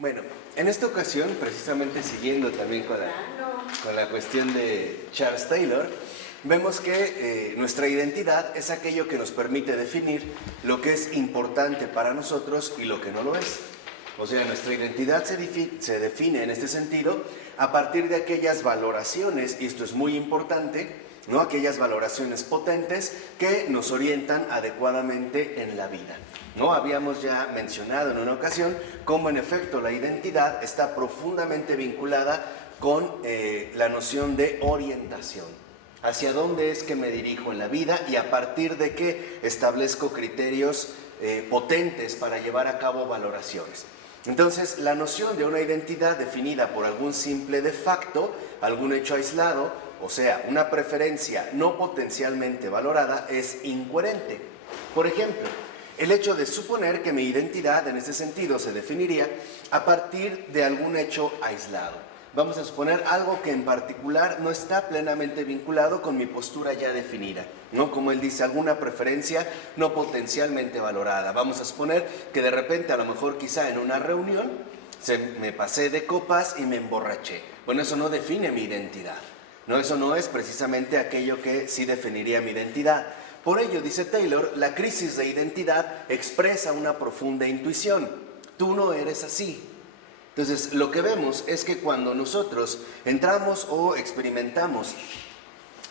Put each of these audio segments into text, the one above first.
Bueno, en esta ocasión, precisamente siguiendo también con la cuestión de Charles Taylor, vemos que nuestra identidad es aquello que nos permite definir lo que es importante para nosotros y lo que no lo es. O sea, nuestra identidad se define en este sentido a partir de aquellas valoraciones, y esto es muy importante, ¿no? Aquellas valoraciones potentes que nos orientan adecuadamente en la vida, ¿no? Habíamos ya mencionado en una ocasión cómo en efecto la identidad está profundamente vinculada con la noción de orientación. Hacia dónde es que me dirijo en la vida y a partir de qué establezco criterios potentes para llevar a cabo valoraciones. Entonces, la noción de una identidad definida por algún simple de facto, algún hecho aislado, o sea, una preferencia no potencialmente valorada, es incoherente. Por ejemplo, el hecho de suponer que mi identidad en ese sentido se definiría a partir de algún hecho aislado. Vamos a suponer algo que en particular no está plenamente vinculado con mi postura ya definida, ¿no? Como él dice, alguna preferencia no potencialmente valorada. Vamos a suponer que de repente, a lo mejor quizá en una reunión, me pasé de copas y me emborraché. Bueno, eso no define mi identidad, ¿no? Eso no es precisamente aquello que sí definiría mi identidad. Por ello, dice Taylor, la crisis de identidad expresa una profunda intuición. Tú no eres así. Entonces, lo que vemos es que cuando nosotros entramos o experimentamos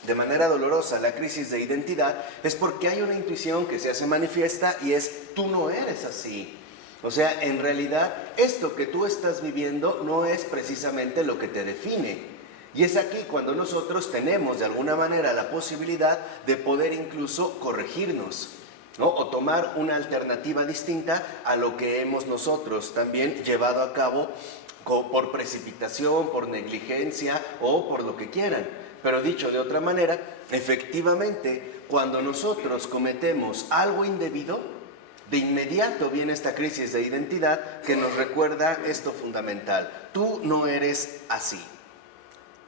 de manera dolorosa la crisis de identidad, es porque hay una intuición que se hace manifiesta y es, tú no eres así. O sea, en realidad, esto que tú estás viviendo no es precisamente lo que te define. Y es aquí cuando nosotros tenemos de alguna manera la posibilidad de poder incluso corregirnos, ¿no? O tomar una alternativa distinta a lo que hemos nosotros también llevado a cabo por precipitación, por negligencia o por lo que quieran. Pero dicho de otra manera, efectivamente, cuando nosotros cometemos algo indebido, de inmediato viene esta crisis de identidad que nos recuerda esto fundamental. Tú no eres así,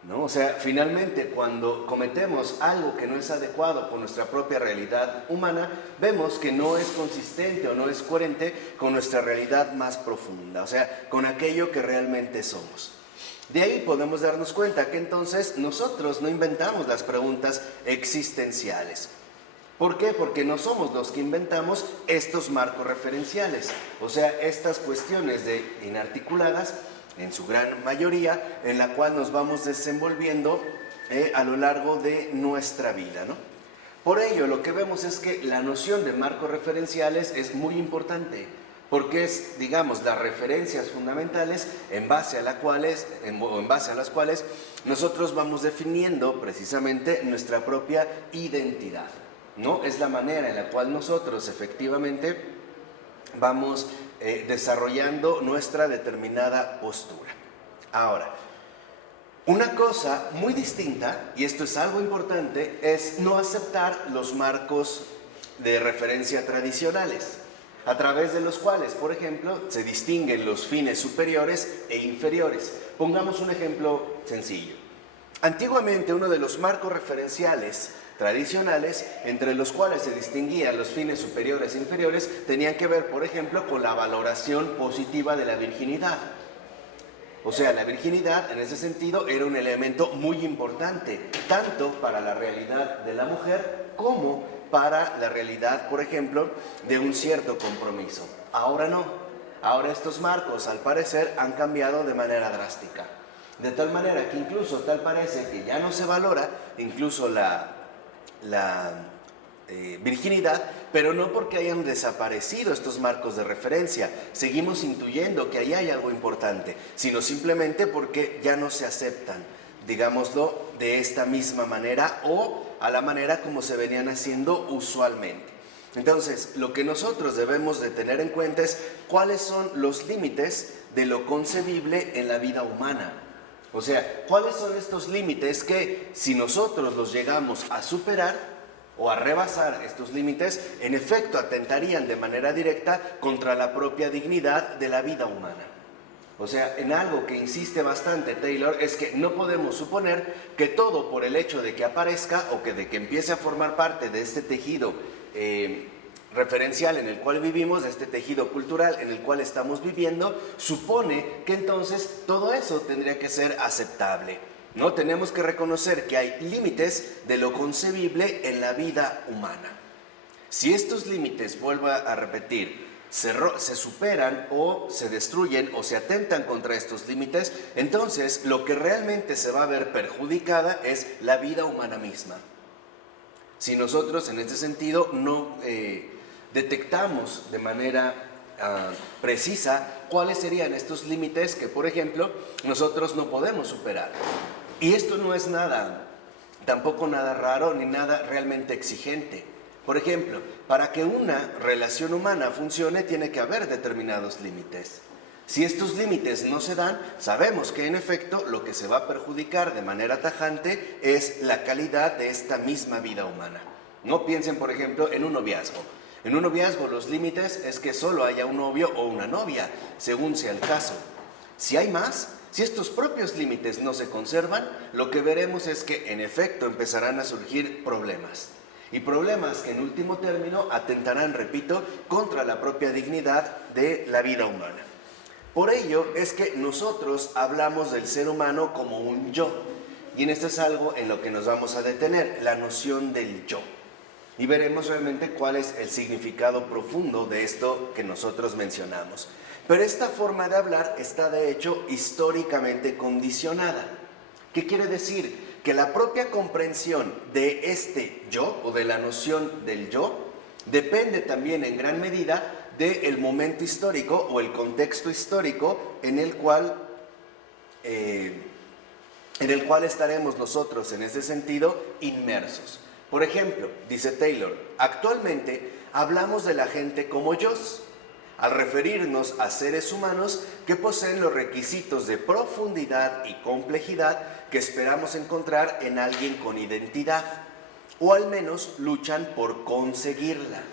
¿no? O sea, finalmente cuando cometemos algo que no es adecuado con nuestra propia realidad humana, vemos que no es consistente o no es coherente con nuestra realidad más profunda, o sea, con aquello que realmente somos. De ahí podemos darnos cuenta que entonces nosotros no inventamos las preguntas existenciales. ¿Por qué? Porque no somos los que inventamos estos marcos referenciales, o sea, estas cuestiones inarticuladas, en su gran mayoría, en la cual nos vamos desenvolviendo a lo largo de nuestra vida, ¿no? Por ello, lo que vemos es que la noción de marcos referenciales es muy importante, porque es, digamos, las referencias fundamentales en base a las cuales nosotros vamos definiendo precisamente nuestra propia identidad, ¿no? Es la manera en la cual nosotros efectivamente vamos desarrollando nuestra determinada postura. Ahora, una cosa muy distinta, y esto es algo importante, es no aceptar los marcos de referencia tradicionales, a través de los cuales, por ejemplo, se distinguen los fines superiores e inferiores. Pongamos un ejemplo sencillo. Antiguamente, uno de los marcos referenciales tradicionales, entre los cuales se distinguían los fines superiores e inferiores, tenían que ver, por ejemplo, con la valoración positiva de la virginidad. O sea, la virginidad, en ese sentido, era un elemento muy importante, tanto para la realidad de la mujer como para la realidad, por ejemplo, de un cierto compromiso. Ahora no. Ahora estos marcos, al parecer, han cambiado de manera drástica. De tal manera que incluso tal parece que ya no se valora incluso la virginidad, pero no porque hayan desaparecido estos marcos de referencia, seguimos intuyendo que ahí hay algo importante, sino simplemente porque ya no se aceptan, digámoslo, de esta misma manera o a la manera como se venían haciendo usualmente. Entonces, lo que nosotros debemos de tener en cuenta es cuáles son los límites de lo concebible en la vida humana. O sea, ¿cuáles son estos límites que si nosotros los llegamos a superar o a rebasar estos límites, en efecto atentarían de manera directa contra la propia dignidad de la vida humana? O sea, en algo que insiste bastante Taylor es que no podemos suponer que todo por el hecho de que aparezca o que de que empiece a formar parte de este tejido referencial en el cual vivimos, de este tejido cultural en el cual estamos viviendo, supone que entonces todo eso tendría que ser aceptable, ¿no? Tenemos que reconocer que hay límites de lo concebible en la vida humana. Si estos límites, vuelvo a repetir, se superan o se destruyen o se atentan contra estos límites, entonces lo que realmente se va a ver perjudicada es la vida humana misma. Si nosotros en este sentido no detectamos de manera precisa cuáles serían estos límites que, por ejemplo, nosotros no podemos superar. Y esto no es nada, tampoco nada raro ni nada realmente exigente. Por ejemplo, para que una relación humana funcione tiene que haber determinados límites. Si estos límites no se dan, sabemos que en efecto lo que se va a perjudicar de manera tajante es la calidad de esta misma vida humana. No piensen, por ejemplo, en un noviazgo. En un noviazgo los límites es que solo haya un novio o una novia, según sea el caso. Si hay más, si estos propios límites no se conservan, lo que veremos es que en efecto empezarán a surgir problemas. Y problemas que en último término atentarán, repito, contra la propia dignidad de la vida humana. Por ello es que nosotros hablamos del ser humano como un yo. Y en esto es algo en lo que nos vamos a detener, la noción del yo. Y veremos realmente cuál es el significado profundo de esto que nosotros mencionamos. Pero esta forma de hablar está de hecho históricamente condicionada. ¿Qué quiere decir? Que la propia comprensión de este yo o de la noción del yo depende también en gran medida del momento histórico o el contexto histórico en el cual estaremos nosotros en ese sentido inmersos. Por ejemplo, dice Taylor, actualmente hablamos de la gente como yos, al referirnos a seres humanos que poseen los requisitos de profundidad y complejidad que esperamos encontrar en alguien con identidad, o al menos luchan por conseguirla.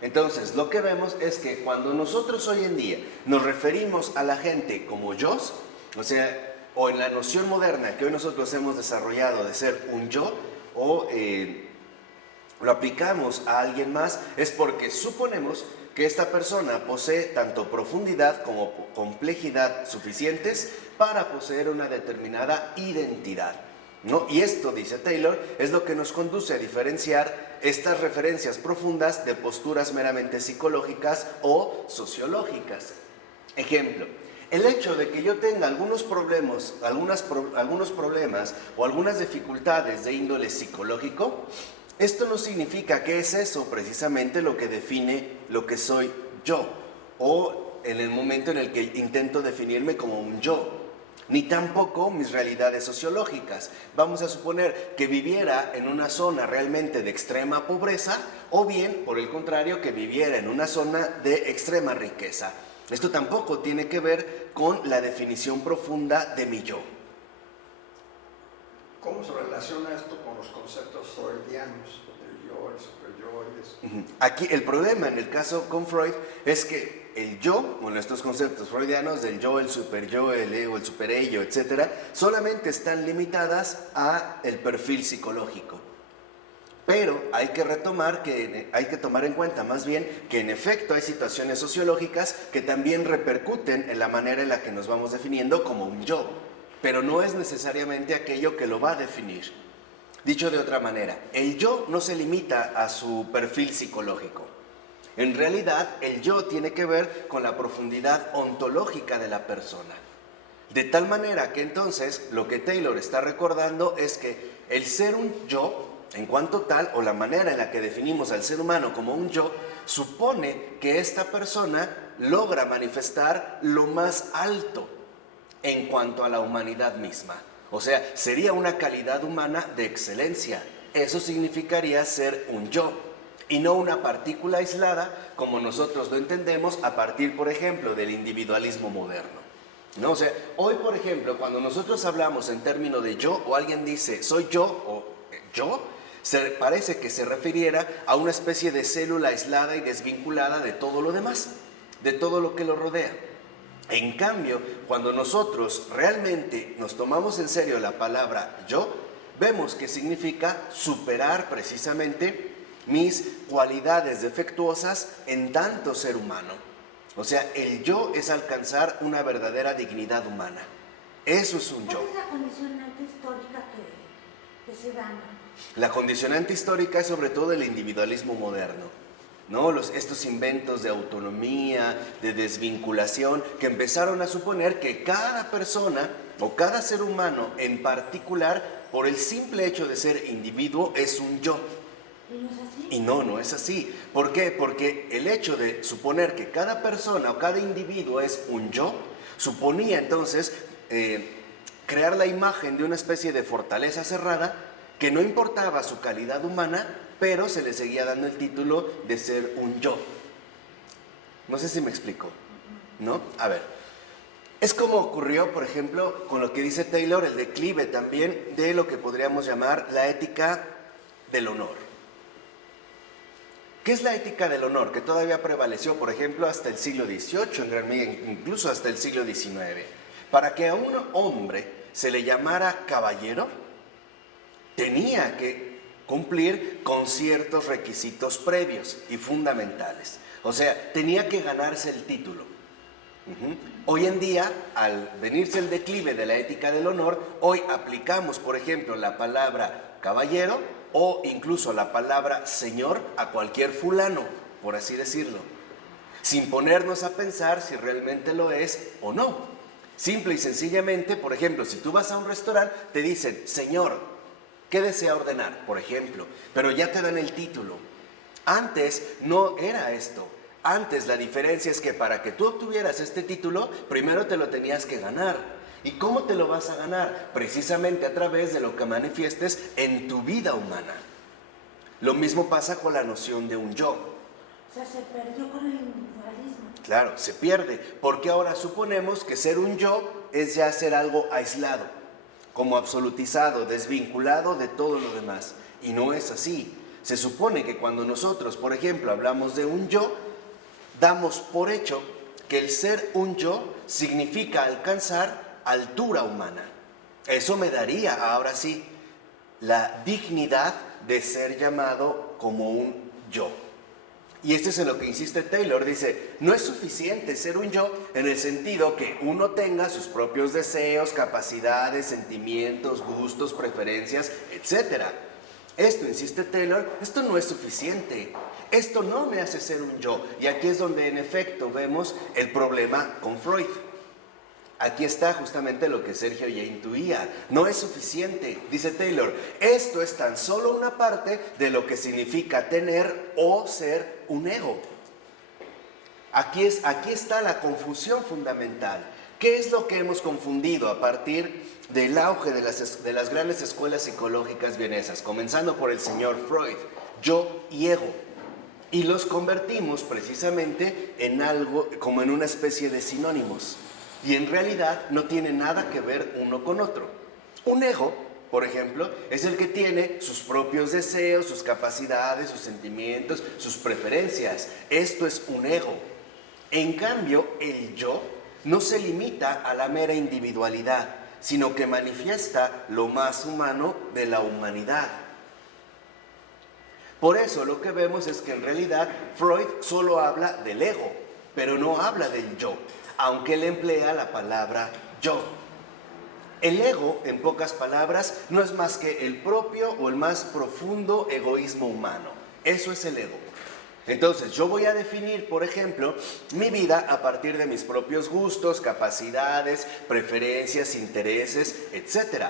Entonces, lo que vemos es que cuando nosotros hoy en día nos referimos a la gente como yos, o en la noción moderna que hoy nosotros hemos desarrollado de ser un yo, o lo aplicamos a alguien más, es porque suponemos que esta persona posee tanto profundidad como complejidad suficientes para poseer una determinada identidad, ¿no? Y esto, dice Taylor, es lo que nos conduce a diferenciar estas referencias profundas de posturas meramente psicológicas o sociológicas. Ejemplo, el hecho de que yo tenga algunos problemas o algunas dificultades de índole psicológico, esto no significa que es eso precisamente lo que define lo que soy yo, o en el momento en el que intento definirme como un yo, ni tampoco mis realidades sociológicas. Vamos a suponer que viviera en una zona realmente de extrema pobreza, o bien, por el contrario, que viviera en una zona de extrema riqueza. Esto tampoco tiene que ver con la definición profunda de mi yo. ¿Cómo se relaciona esto con los conceptos freudianos, el yo, el superyo y eso? Aquí el problema en el caso con Freud es que el yo, bueno, estos conceptos freudianos del yo, el superyo, el ego, el superello, etcétera, solamente están limitadas a el perfil psicológico. Pero hay que tomar en cuenta más bien que en efecto hay situaciones sociológicas que también repercuten en la manera en la que nos vamos definiendo como un yo, pero no es necesariamente aquello que lo va a definir. Dicho de otra manera, el yo no se limita a su perfil psicológico. En realidad, el yo tiene que ver con la profundidad ontológica de la persona. De tal manera que entonces lo que Taylor está recordando es que el ser un yo, en cuanto tal, o la manera en la que definimos al ser humano como un yo, supone que esta persona logra manifestar lo más alto en cuanto a la humanidad misma. O sea, sería una calidad humana de excelencia. Eso significaría ser un yo, y no una partícula aislada, como nosotros lo entendemos a partir, por ejemplo, del individualismo moderno, ¿no? O sea, hoy, por ejemplo, cuando nosotros hablamos en términos de yo, o alguien dice soy yo o yo, parece que se refiriera a una especie de célula aislada y desvinculada de todo lo demás, de todo lo que lo rodea. En cambio, cuando nosotros realmente nos tomamos en serio la palabra yo, vemos que significa superar precisamente mis cualidades defectuosas en tanto ser humano. O sea, el yo es alcanzar una verdadera dignidad humana. Eso es un yo. ¿Cuál es la condicionante histórica que se da? La condicionante histórica es sobre todo el individualismo moderno, ¿no? Estos inventos de autonomía, de desvinculación, que empezaron a suponer que cada persona o cada ser humano en particular, por el simple hecho de ser individuo, es un yo. ¿Y no es así? Y no es así. ¿Por qué? Porque el hecho de suponer que cada persona o cada individuo es un yo, suponía entonces crear la imagen de una especie de fortaleza cerrada que no importaba su calidad humana, pero se le seguía dando el título de ser un yo. No sé si me explico, ¿no? A ver, es como ocurrió, por ejemplo, con lo que dice Taylor, el declive también de lo que podríamos llamar la ética del honor. ¿Qué es la ética del honor? Que todavía prevaleció, por ejemplo, hasta el siglo XVIII, en gran medida, incluso hasta el siglo XIX. Para que a un hombre se le llamara caballero, tenía que cumplir con ciertos requisitos previos y fundamentales. O sea, tenía que ganarse el título. Hoy en día, al venirse el declive de la ética del honor, hoy aplicamos, por ejemplo, la palabra caballero o incluso la palabra señor a cualquier fulano, por así decirlo, sin ponernos a pensar si realmente lo es o no. Simple y sencillamente, por ejemplo, si tú vas a un restaurante, te dicen, señor, ¿qué desea ordenar? Por ejemplo, pero ya te dan el título. Antes no era esto. Antes la diferencia es que para que tú obtuvieras este título, primero te lo tenías que ganar. ¿Y cómo te lo vas a ganar? Precisamente a través de lo que manifiestes en tu vida humana. Lo mismo pasa con la noción de un yo. O sea, se perdió con el individualismo. Claro, se pierde, porque ahora suponemos que ser un yo es ya ser algo aislado, como absolutizado, desvinculado de todo lo demás. Y no es así. Se supone que cuando nosotros, por ejemplo, hablamos de un yo, damos por hecho que el ser un yo significa alcanzar altura humana. Eso me daría, ahora sí, la dignidad de ser llamado como un yo. Y esto es en lo que insiste Taylor. Dice, no es suficiente ser un yo en el sentido que uno tenga sus propios deseos, capacidades, sentimientos, gustos, preferencias, etc. Esto, insiste Taylor, esto no es suficiente. Esto no me hace ser un yo. Y aquí es donde en efecto vemos el problema con Freud. Aquí está justamente lo que Sergio ya intuía. No es suficiente, dice Taylor. Esto es tan solo una parte de lo que significa tener o ser un ego. Aquí está la confusión fundamental. ¿Qué es lo que hemos confundido a partir del auge de las grandes escuelas psicológicas vienesas? Comenzando por el señor Freud, yo y ego. Y los convertimos precisamente en algo como en una especie de sinónimos. Y en realidad no tiene nada que ver uno con otro. Un ego, por ejemplo, es el que tiene sus propios deseos, sus capacidades, sus sentimientos, sus preferencias. Esto es un ego. En cambio, el yo no se limita a la mera individualidad, sino que manifiesta lo más humano de la humanidad. Por eso lo que vemos es que en realidad Freud solo habla del ego, pero no habla del yo, aunque él emplea la palabra yo. El ego, en pocas palabras, no es más que el propio o el más profundo egoísmo humano. Eso es el ego. Entonces, yo voy a definir, por ejemplo, mi vida a partir de mis propios gustos, capacidades, preferencias, intereses, etc.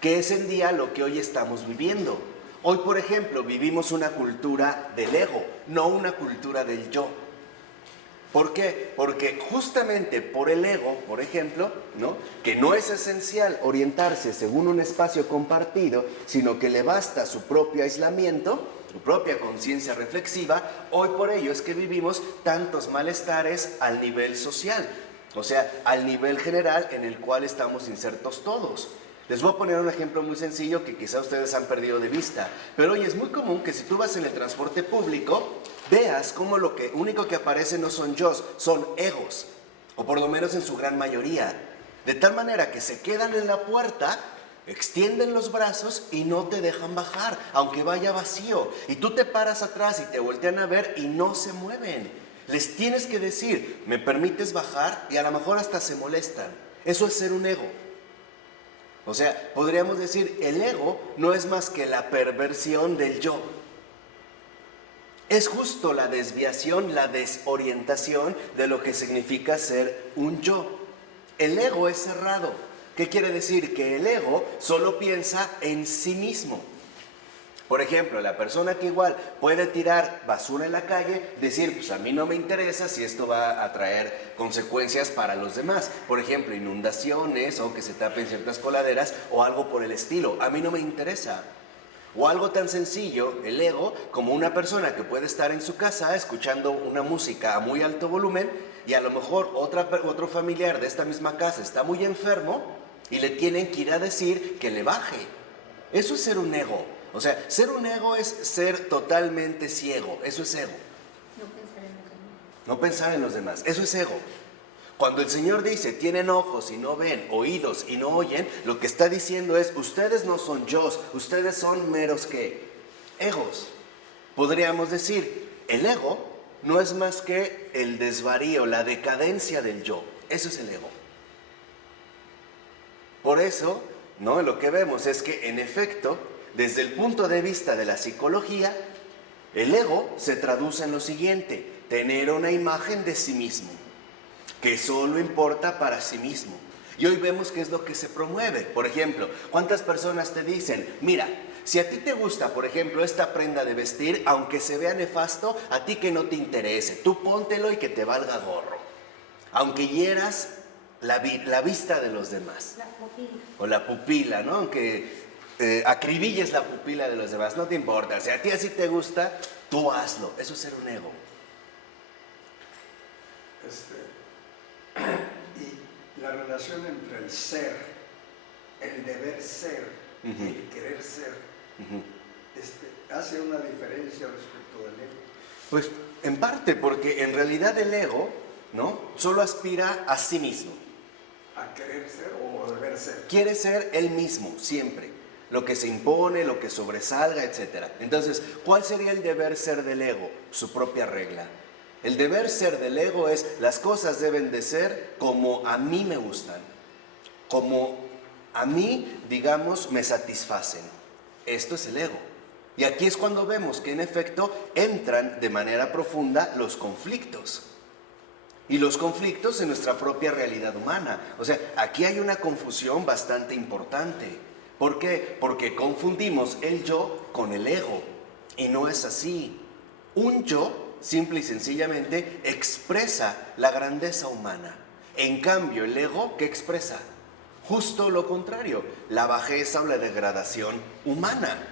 Que es en día lo que hoy estamos viviendo. Hoy, por ejemplo, vivimos una cultura del ego, no una cultura del yo. ¿Por qué? Porque justamente por el ego, por ejemplo, ¿no? Que no es esencial orientarse según un espacio compartido, sino que le basta su propio aislamiento, su propia conciencia reflexiva, hoy por ello es que vivimos tantos malestares al nivel social, o sea, al nivel general en el cual estamos insertos todos. Les voy a poner un ejemplo muy sencillo que quizá ustedes han perdido de vista, pero hoy es muy común que si tú vas en el transporte público, veas cómo lo único que aparece no son yos, son egos, o por lo menos en su gran mayoría, de tal manera que se quedan en la puerta Extienden los brazos y no te dejan bajar, aunque vaya vacío. Y tú te paras atrás y te voltean a ver y no se mueven. Les tienes que decir, ¿me permites bajar? Y a lo mejor hasta se molestan. Eso es ser un ego. O sea, podríamos decir, el ego no es más que la perversión del yo. Es justo la desviación, la desorientación de lo que significa ser un yo. El ego es cerrado. ¿Qué quiere decir? Que el ego solo piensa en sí mismo. Por ejemplo, la persona que igual puede tirar basura en la calle, decir, pues a mí no me interesa si esto va a traer consecuencias para los demás. Por ejemplo, inundaciones o que se tapen ciertas coladeras o algo por el estilo. A mí no me interesa. O algo tan sencillo, el ego, como una persona que puede estar en su casa escuchando una música a muy alto volumen y a lo mejor otro familiar de esta misma casa está muy enfermo y le tienen que ir a decir que le baje. Eso es ser un ego. O sea, ser un ego es ser totalmente ciego. Eso es ego. No pensar en los demás. No pensar en los demás. Eso es ego. Cuando el Señor dice, tienen ojos y no ven, oídos y no oyen, lo que está diciendo es, ustedes no son yo, ustedes son meros ¿qué? Egos. Podríamos decir, el ego no es más que el desvarío, la decadencia del yo. Eso es el ego. Por eso, ¿no? Lo que vemos es que, en efecto, desde el punto de vista de la psicología, el ego se traduce en lo siguiente: tener una imagen de sí mismo, que solo importa para sí mismo. Y hoy vemos qué es lo que se promueve. Por ejemplo, ¿cuántas personas te dicen, mira, si a ti te gusta, por ejemplo, esta prenda de vestir, aunque se vea nefasto, a ti que no te interese, tú póntelo y que te valga gorro, aunque hieras la vista de los demás? La pupila. O la pupila, ¿no? Aunque acribilles la pupila de los demás, no te importa. Si a ti así te gusta, tú hazlo. Eso es ser un ego. Y la relación entre el ser, el deber ser y el querer ser, hace una diferencia respecto del ego. Pues en parte porque en realidad el ego, ¿no? Solo aspira a sí mismo. ¿A querer ser o deber ser? Quiere ser él mismo, siempre. Lo que se impone, lo que sobresalga, etc. Entonces, ¿cuál sería el deber ser del ego? Su propia regla. El deber ser del ego es, las cosas deben de ser como a mí me gustan, como a mí, digamos, me satisfacen. Esto es el ego. Y aquí es cuando vemos que en efecto entran de manera profunda los conflictos. Y los conflictos en nuestra propia realidad humana. O sea, aquí hay una confusión bastante importante. ¿Por qué? Porque confundimos el yo con el ego. Y no es así. Un yo, simple y sencillamente, expresa la grandeza humana. En cambio, el ego, ¿qué expresa? Justo lo contrario, la bajeza o la degradación humana.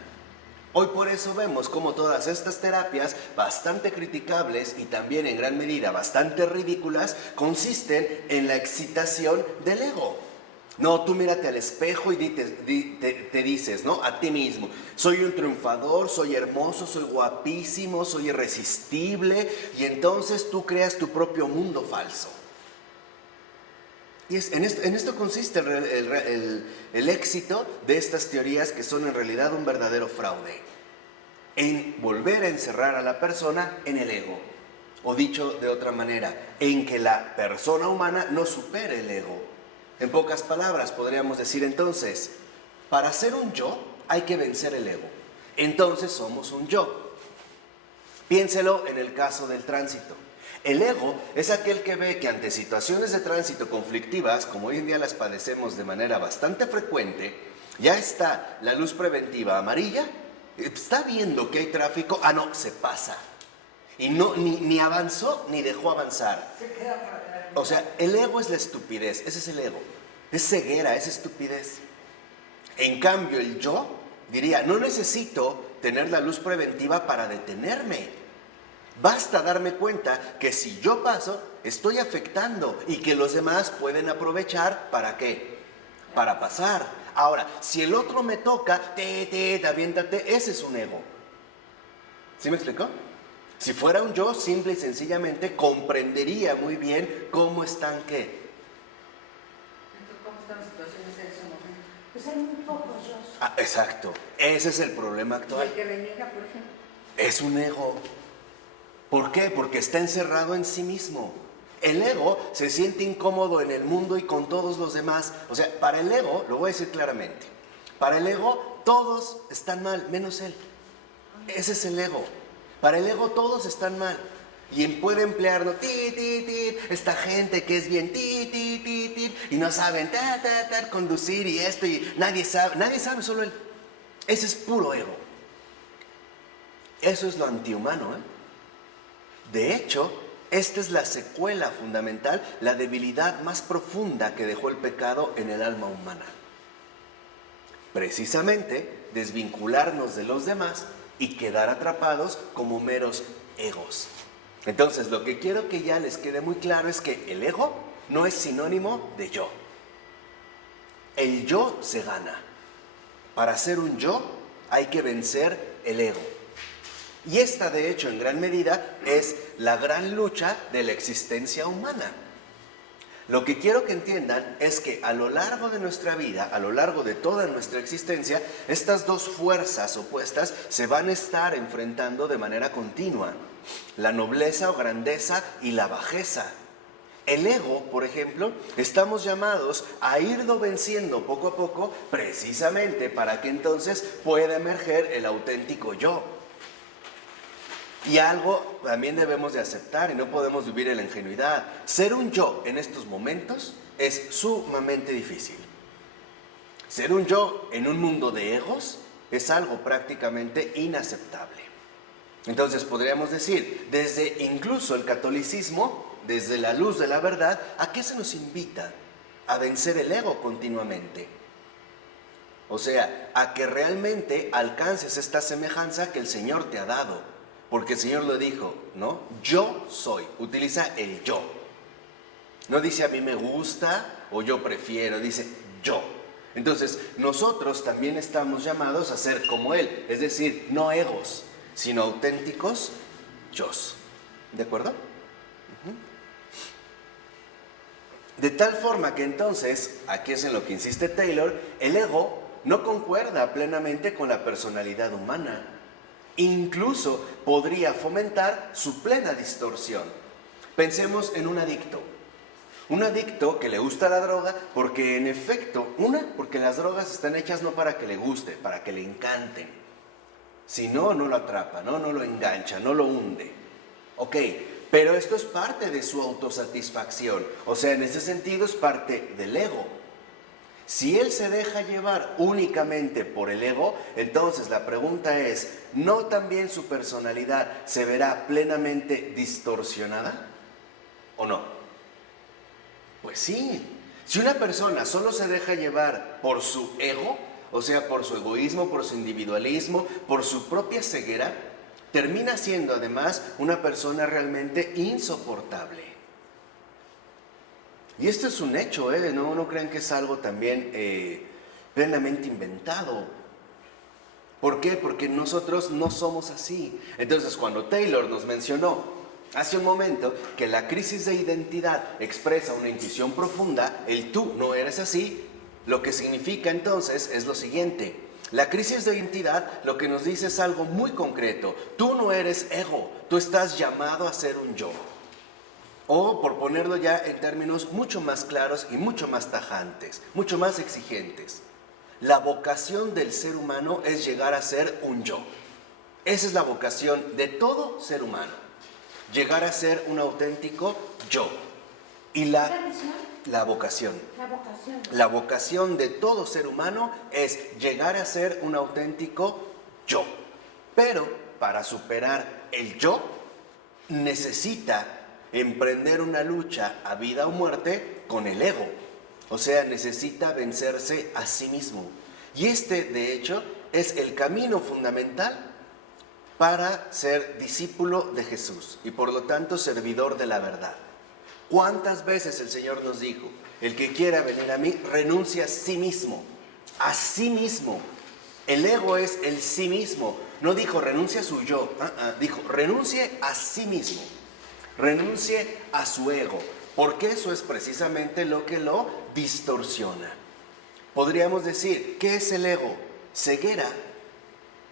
Hoy por eso vemos cómo todas estas terapias, bastante criticables y también en gran medida bastante ridículas, consisten en la excitación del ego. No, tú mírate al espejo y te dices, ¿no? A ti mismo, soy un triunfador, soy hermoso, soy guapísimo, soy irresistible, y entonces tú creas tu propio mundo falso. Y en esto consiste el éxito de estas teorías, que son en realidad un verdadero fraude, en volver a encerrar a la persona en el ego, o dicho de otra manera, en que la persona humana no supere el ego. En pocas palabras podríamos decir entonces, para ser un yo hay que vencer el ego, entonces somos un yo. Piénselo en el caso del tránsito. El ego es aquel que ve que ante situaciones de tránsito conflictivas, como hoy en día las padecemos de manera bastante frecuente, ya está la luz preventiva amarilla, está viendo que hay tráfico, no, se pasa. Y no, ni avanzó ni dejó avanzar. Se queda para atrás. O sea, el ego es la estupidez, ese es el ego. Es ceguera, es estupidez. En cambio, el yo diría, no necesito tener la luz preventiva para detenerme. Basta darme cuenta que si yo paso, estoy afectando y que los demás pueden aprovechar, ¿para qué? Para pasar. Ahora, si el otro me toca, aviéntate, ese es un ego. ¿Sí me explicó? Si fuera un yo, simple y sencillamente comprendería muy bien cómo están, ¿qué? ¿Cómo están las situaciones en ese momento? Pues hay muy pocos yo. Exacto. Ese es el problema actual. El que reniega, por ejemplo. Es un ego. ¿Por qué? Porque está encerrado en sí mismo. El ego se siente incómodo en el mundo y con todos los demás. O sea, para el ego, lo voy a decir claramente, para el ego todos están mal, menos él. Ese es el ego. Para el ego todos están mal. Y puede emplearlo, esta gente que es bien, y no saben conducir y esto, y nadie sabe, solo él. Ese es puro ego. Eso es lo antihumano, ¿eh? De hecho, esta es la secuela fundamental, la debilidad más profunda que dejó el pecado en el alma humana. Precisamente, desvincularnos de los demás y quedar atrapados como meros egos. Entonces, lo que quiero que ya les quede muy claro es que el ego no es sinónimo de yo. El yo se gana. Para ser un yo hay que vencer el ego. Y esta, de hecho, en gran medida, es la gran lucha de la existencia humana. Lo que quiero que entiendan es que a lo largo de nuestra vida, a lo largo de toda nuestra existencia, estas dos fuerzas opuestas se van a estar enfrentando de manera continua. La nobleza o grandeza y la bajeza. El ego, por ejemplo, estamos llamados a irlo venciendo poco a poco, precisamente para que entonces pueda emerger el auténtico yo. Y algo también debemos de aceptar y no podemos vivir en la ingenuidad. Ser un yo en estos momentos es sumamente difícil. Ser un yo en un mundo de egos es algo prácticamente inaceptable. Entonces podríamos decir, desde incluso el catolicismo, desde la luz de la verdad, ¿a qué se nos invita? A vencer el ego continuamente. O sea, a que realmente alcances esta semejanza que el Señor te ha dado. Porque el Señor lo dijo, ¿no? Yo soy. Utiliza el yo. No dice a mí me gusta o yo prefiero, dice yo. Entonces, nosotros también estamos llamados a ser como Él. Es decir, no egos, sino auténticos yos. ¿De acuerdo? De tal forma que entonces, aquí es en lo que insiste Taylor, el ego no concuerda plenamente con la personalidad humana. Incluso podría fomentar su plena distorsión. Pensemos en un adicto que le gusta la droga porque en efecto, porque las drogas están hechas no para que le guste, para que le encanten. Si no, no lo atrapa, no lo engancha, no lo hunde. Ok, pero esto es parte de su autosatisfacción. O sea, en ese sentido es parte del ego. Si él se deja llevar únicamente por el ego, entonces la pregunta es, ¿no también su personalidad se verá plenamente distorsionada? ¿O no? Pues sí. Si una persona solo se deja llevar por su ego, o sea, por su egoísmo, por su individualismo, por su propia ceguera, termina siendo además una persona realmente insoportable. Y esto es un hecho, no crean que es algo también plenamente inventado. ¿Por qué? Porque nosotros no somos así. Entonces, cuando Taylor nos mencionó hace un momento que la crisis de identidad expresa una intuición profunda, el tú no eres así, lo que significa entonces es lo siguiente. La crisis de identidad lo que nos dice es algo muy concreto. Tú no eres ego, tú estás llamado a ser un yo. O, por ponerlo ya en términos mucho más claros y mucho más tajantes, mucho más exigentes, la vocación del ser humano es llegar a ser un yo. Esa es la vocación de todo ser humano, llegar a ser un auténtico yo. Y la vocación. La vocación de todo ser humano es llegar a ser un auténtico yo. Pero para superar el yo, necesita emprender una lucha a vida o muerte con el ego. O sea, necesita vencerse a sí mismo. Y este, de hecho, es el camino fundamental para ser discípulo de Jesús y por lo tanto servidor de la verdad. ¿Cuántas veces el Señor nos dijo, el que quiera venir a mí, renuncia a sí mismo? A sí mismo. El ego es el sí mismo. No dijo renuncia a su yo, dijo renuncie a sí mismo. Renuncie a su ego, porque eso es precisamente lo que lo distorsiona. Podríamos decir, ¿qué es el ego? Ceguera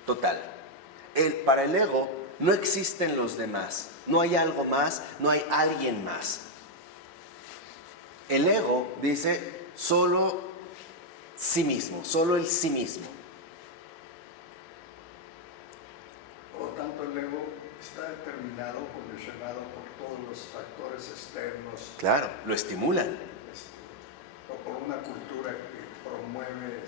total. Para el ego no existen los demás, no hay algo más, no hay alguien más. El ego dice solo sí mismo, solo el sí mismo. Por tanto, el ego está determinado, condicionado por todos los factores externos. Claro, lo estimulan. O por una cultura que promueve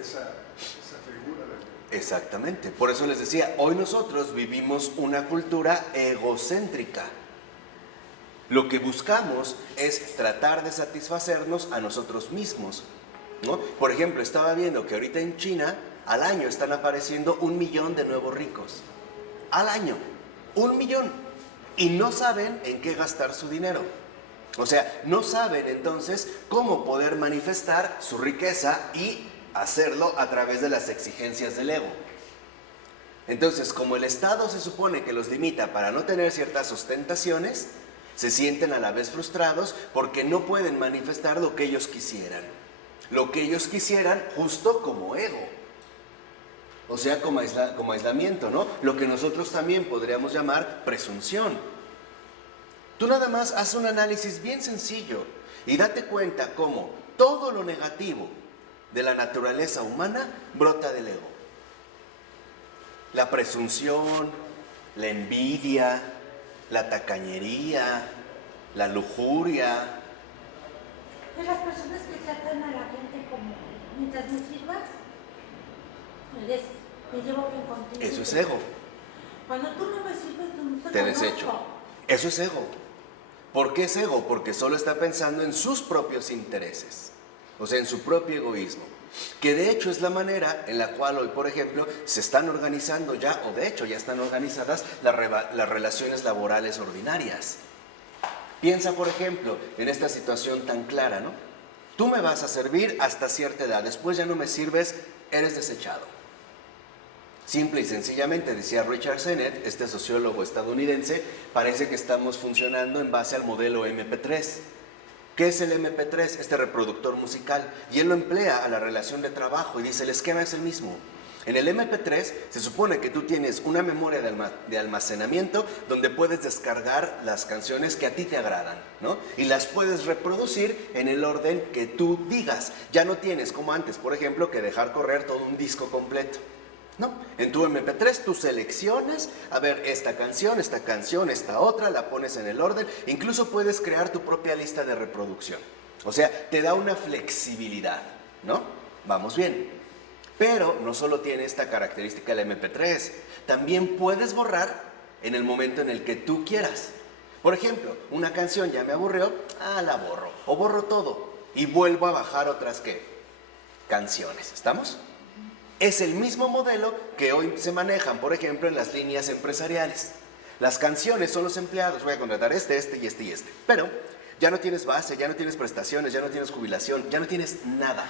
esa figura del ego. Exactamente, por eso les decía, hoy nosotros vivimos una cultura egocéntrica. Lo que buscamos es tratar de satisfacernos a nosotros mismos, ¿no? Por ejemplo, estaba viendo que ahorita en China al año están apareciendo 1 millón de nuevos ricos. Al año, 1 millón. Y no saben en qué gastar su dinero. O sea, no saben entonces cómo poder manifestar su riqueza y hacerlo a través de las exigencias del ego. Entonces, como el Estado se supone que los limita para no tener ciertas ostentaciones, se sienten a la vez frustrados porque no pueden manifestar lo que ellos quisieran. Lo que ellos quisieran justo como ego. O sea, como aislamiento, ¿no? Lo que nosotros también podríamos llamar presunción. Tú nada más haz un análisis bien sencillo y date cuenta cómo todo lo negativo de la naturaleza humana brota del ego. La presunción, la envidia, la tacañería, la lujuria. De las personas que tratan a la gente como, mientras me sirvas, me llevo bien contigo. Eso es ego. Cuando tú no me sirves, no Te conozco. desecho. Eso es ego. ¿Por qué es ego? Porque solo está pensando en sus propios intereses. O sea, en su propio egoísmo. Que de hecho es la manera en la cual hoy, por ejemplo, se están organizando ya, o de hecho ya están organizadas las relaciones laborales ordinarias. Piensa, por ejemplo, en esta situación tan clara, ¿no? Tú me vas a servir hasta cierta edad, después ya no me sirves, eres desechado. Simple y sencillamente, decía Richard Sennett, este sociólogo estadounidense, parece que estamos funcionando en base al modelo MP3. ¿Qué es el MP3? Este reproductor musical. Y él lo emplea a la relación de trabajo y dice, el esquema es el mismo. En el MP3 se supone que tú tienes una memoria de almacenamiento donde puedes descargar las canciones que a ti te agradan, ¿no? Y las puedes reproducir en el orden que tú digas. Ya no tienes, como antes, por ejemplo, que dejar correr todo un disco completo. No, en tu MP3 tú seleccionas, a ver, esta canción, esta otra, la pones en el orden, incluso puedes crear tu propia lista de reproducción. O sea, te da una flexibilidad, ¿no? Vamos bien. Pero no solo tiene esta característica el MP3, también puedes borrar en el momento en el que tú quieras. Por ejemplo, una canción ya me aburrió, la borro, o borro todo, y vuelvo a bajar otras, ¿qué? Canciones, ¿estamos? Es el mismo modelo que hoy se manejan, por ejemplo, en las líneas empresariales. Las canciones son los empleados, voy a contratar este y este. Pero ya no tienes base, ya no tienes prestaciones, ya no tienes jubilación, ya no tienes nada.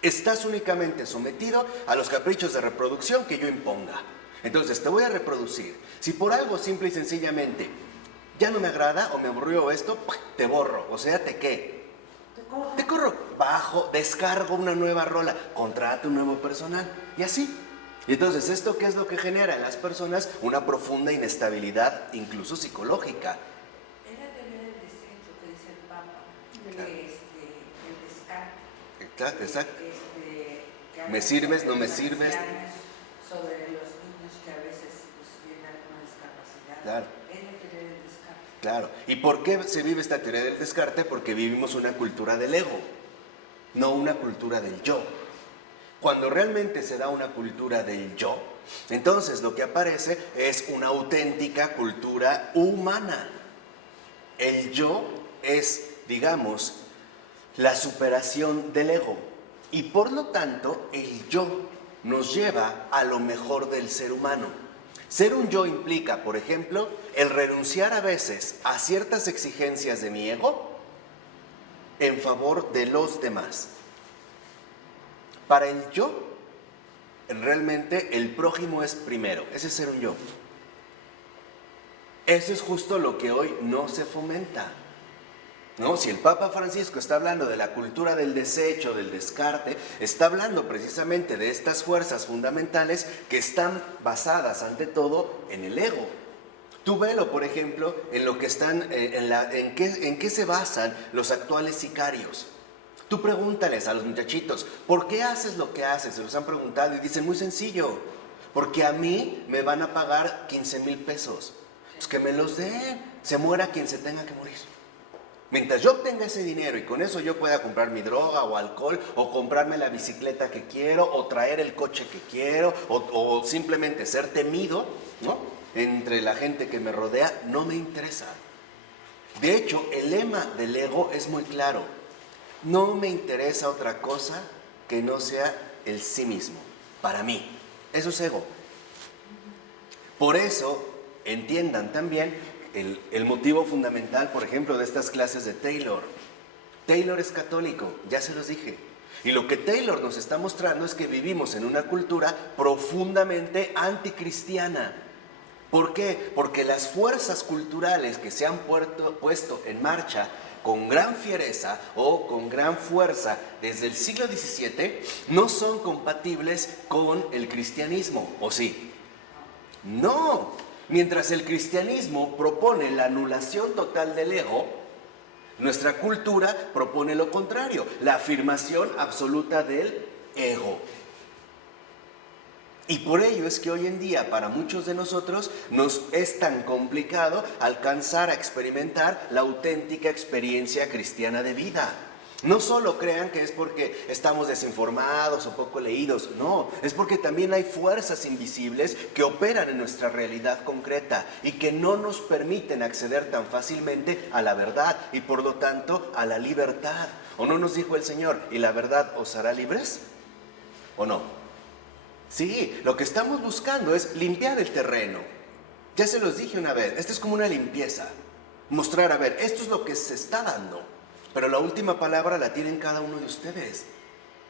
Estás únicamente sometido a los caprichos de reproducción que yo imponga. Entonces te voy a reproducir. Si por algo simple y sencillamente ya no me agrada o me aburrió esto, te borro. O sea, ¿te qué? Te corro, bajo, descargo una nueva rola, contrato un nuevo personal y así. Y entonces, ¿esto qué es lo que genera en las personas? Una profunda inestabilidad, incluso psicológica. Es la teoría del desecho que dice el Papa, Claro. el descarte. Exacto, exacto. Que ¿Me habla sirves, sobre no me los sirves? ancianos, sobre los niños que a veces tienen alguna discapacidad. Claro. Es la teoría del descarte. Claro. ¿Y por qué se vive esta teoría del descarte? Porque vivimos una cultura del ego, no una cultura del yo. Cuando realmente se da una cultura del yo, entonces lo que aparece es una auténtica cultura humana. El yo es, digamos, la superación del ego. Y por lo tanto, el yo nos lleva a lo mejor del ser humano. Ser un yo implica, por ejemplo, el renunciar a veces a ciertas exigencias de mi ego en favor de los demás. Para el yo, realmente el prójimo es primero. Ese es ser un yo. Eso es justo lo que hoy no se fomenta. ¿no? Si el Papa Francisco está hablando de la cultura del desecho, del descarte, está hablando precisamente de estas fuerzas fundamentales que están basadas ante todo en el ego. Tú velo, por ejemplo, en lo que están, en qué se basan los actuales sicarios. Tú pregúntales a los muchachitos, ¿por qué haces lo que haces? Se los han preguntado y dicen, muy sencillo, porque a mí me van a pagar 15,000 pesos. Pues que me los den, se muera quien se tenga que morir. Mientras yo obtenga ese dinero y con eso yo pueda comprar mi droga o alcohol, o comprarme la bicicleta que quiero, o traer el coche que quiero, o simplemente ser temido, ¿no?, entre la gente que me rodea, no me interesa. De hecho, el lema del ego es muy claro. No me interesa otra cosa que no sea el sí mismo, para mí. Eso es ego. Por eso, entiendan también el motivo fundamental, por ejemplo, de estas clases de Taylor. Taylor es católico, ya se los dije. Y lo que Taylor nos está mostrando es que vivimos en una cultura profundamente anticristiana. ¿Por qué? Porque las fuerzas culturales que se han puesto en marcha con gran fiereza o con gran fuerza desde el siglo XVII no son compatibles con el cristianismo, ¿o sí? No. Mientras el cristianismo propone la anulación total del ego, nuestra cultura propone lo contrario, la afirmación absoluta del ego. Y por ello es que hoy en día para muchos de nosotros nos es tan complicado alcanzar a experimentar la auténtica experiencia cristiana de vida. No solo crean que es porque estamos desinformados o poco leídos, no, es porque también hay fuerzas invisibles que operan en nuestra realidad concreta y que no nos permiten acceder tan fácilmente a la verdad y por lo tanto a la libertad. ¿O no nos dijo el Señor, y la verdad os hará libres? ¿O no? Sí, lo que estamos buscando es limpiar el terreno. Ya se los dije una vez, esto es como una limpieza. Mostrar, a ver, esto es lo que se está dando, pero la última palabra la tienen cada uno de ustedes.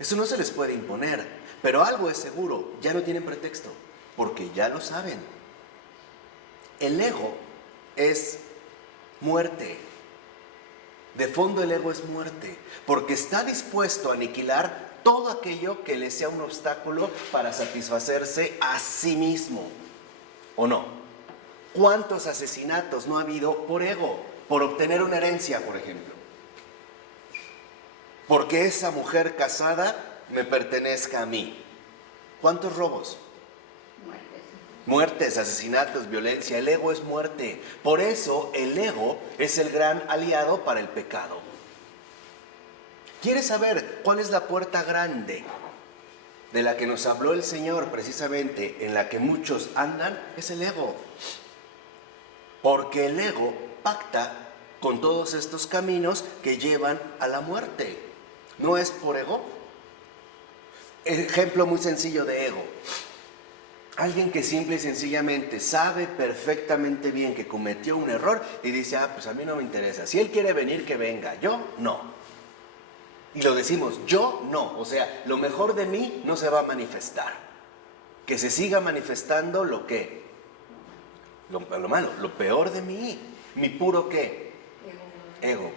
Eso no se les puede imponer, pero algo es seguro, ya no tienen pretexto, porque ya lo saben. El ego es muerte. De fondo el ego es muerte, porque está dispuesto a aniquilar todo aquello que le sea un obstáculo para satisfacerse a sí mismo, ¿o no? ¿Cuántos asesinatos no ha habido por ego? Por obtener una herencia, por ejemplo. Porque esa mujer casada me pertenezca a mí. ¿Cuántos robos? Muertes, asesinatos, violencia. El ego es muerte. Por eso el ego es el gran aliado para el pecado. ¿Quieres saber cuál es la puerta grande de la que nos habló el Señor precisamente, en la que muchos andan? Es el ego. Porque el ego pacta con todos estos caminos que llevan a la muerte. ¿No es por ego? Ejemplo muy sencillo de ego. Alguien que simple y sencillamente sabe perfectamente bien que cometió un error y dice, pues a mí no me interesa. Si él quiere venir, que venga. Yo, no. Y lo decimos, yo no, o sea, lo mejor de mí no se va a manifestar. Que se siga manifestando lo que, lo malo, lo peor de mí, mi puro ¿qué? Ego.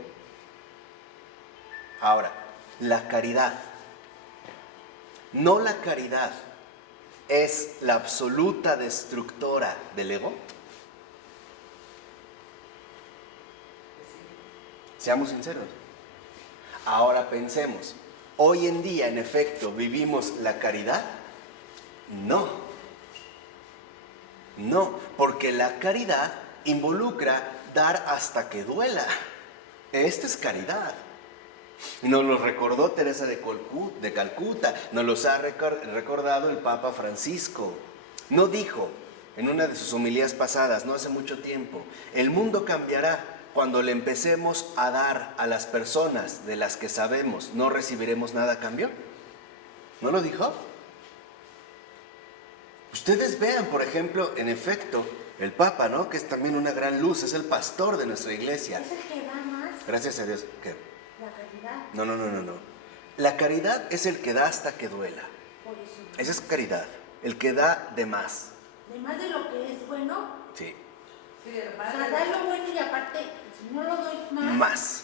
Ahora, la caridad. No, la caridad es la absoluta destructora del ego. Seamos sinceros. Ahora pensemos, ¿hoy en día en efecto vivimos la caridad? No. No, porque la caridad involucra dar hasta que duela. Esta es caridad. Nos lo recordó Teresa de Calcuta, nos los ha recordado el Papa Francisco. No dijo en una de sus homilías pasadas, no hace mucho tiempo, el mundo cambiará cuando le empecemos a dar a las personas de las que sabemos no recibiremos nada a cambio. ¿No lo dijo? Ustedes vean, por ejemplo, en efecto, el Papa, ¿no? Que es también una gran luz, es el pastor de nuestra iglesia. ¿Es el que da más? Gracias a Dios. ¿Qué? La caridad. No. La caridad es el que da hasta que duela. Por eso. Esa es caridad, el que da de más. De más de lo que es bueno. Sí. Sí, O sea, dar lo bueno y aparte, si no lo doy más. Más.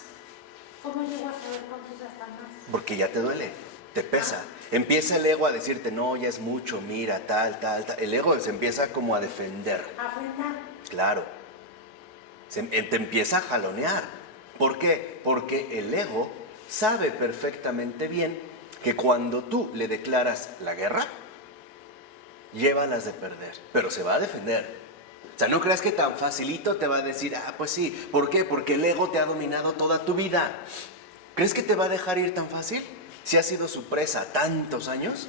¿Cómo llego a saber cuánto es hasta más? Porque ya te duele, te pesa. Empieza el ego a decirte, no, ya es mucho, mira, tal. El ego se empieza como a defender. A frenar. Claro. Te empieza a jalonear. ¿Por qué? Porque el ego sabe perfectamente bien que cuando tú le declaras la guerra, llévalas de perder, pero se va a defender. O sea, no creas que tan facilito te va a decir, pues sí. ¿Por qué? Porque el ego te ha dominado toda tu vida. ¿Crees que te va a dejar ir tan fácil? Si has sido su presa tantos años.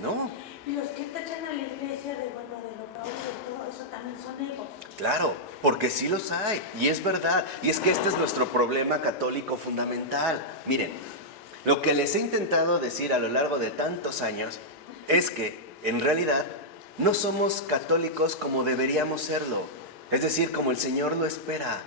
No. Y los que tachan a la iglesia de, bueno, de lo peor y de todo eso también son egos. Claro, porque sí los hay, y es verdad. Y es que este es nuestro problema católico fundamental. Miren, lo que les he intentado decir a lo largo de tantos años es que, en realidad, no somos católicos como deberíamos serlo. Es decir, como el Señor lo espera.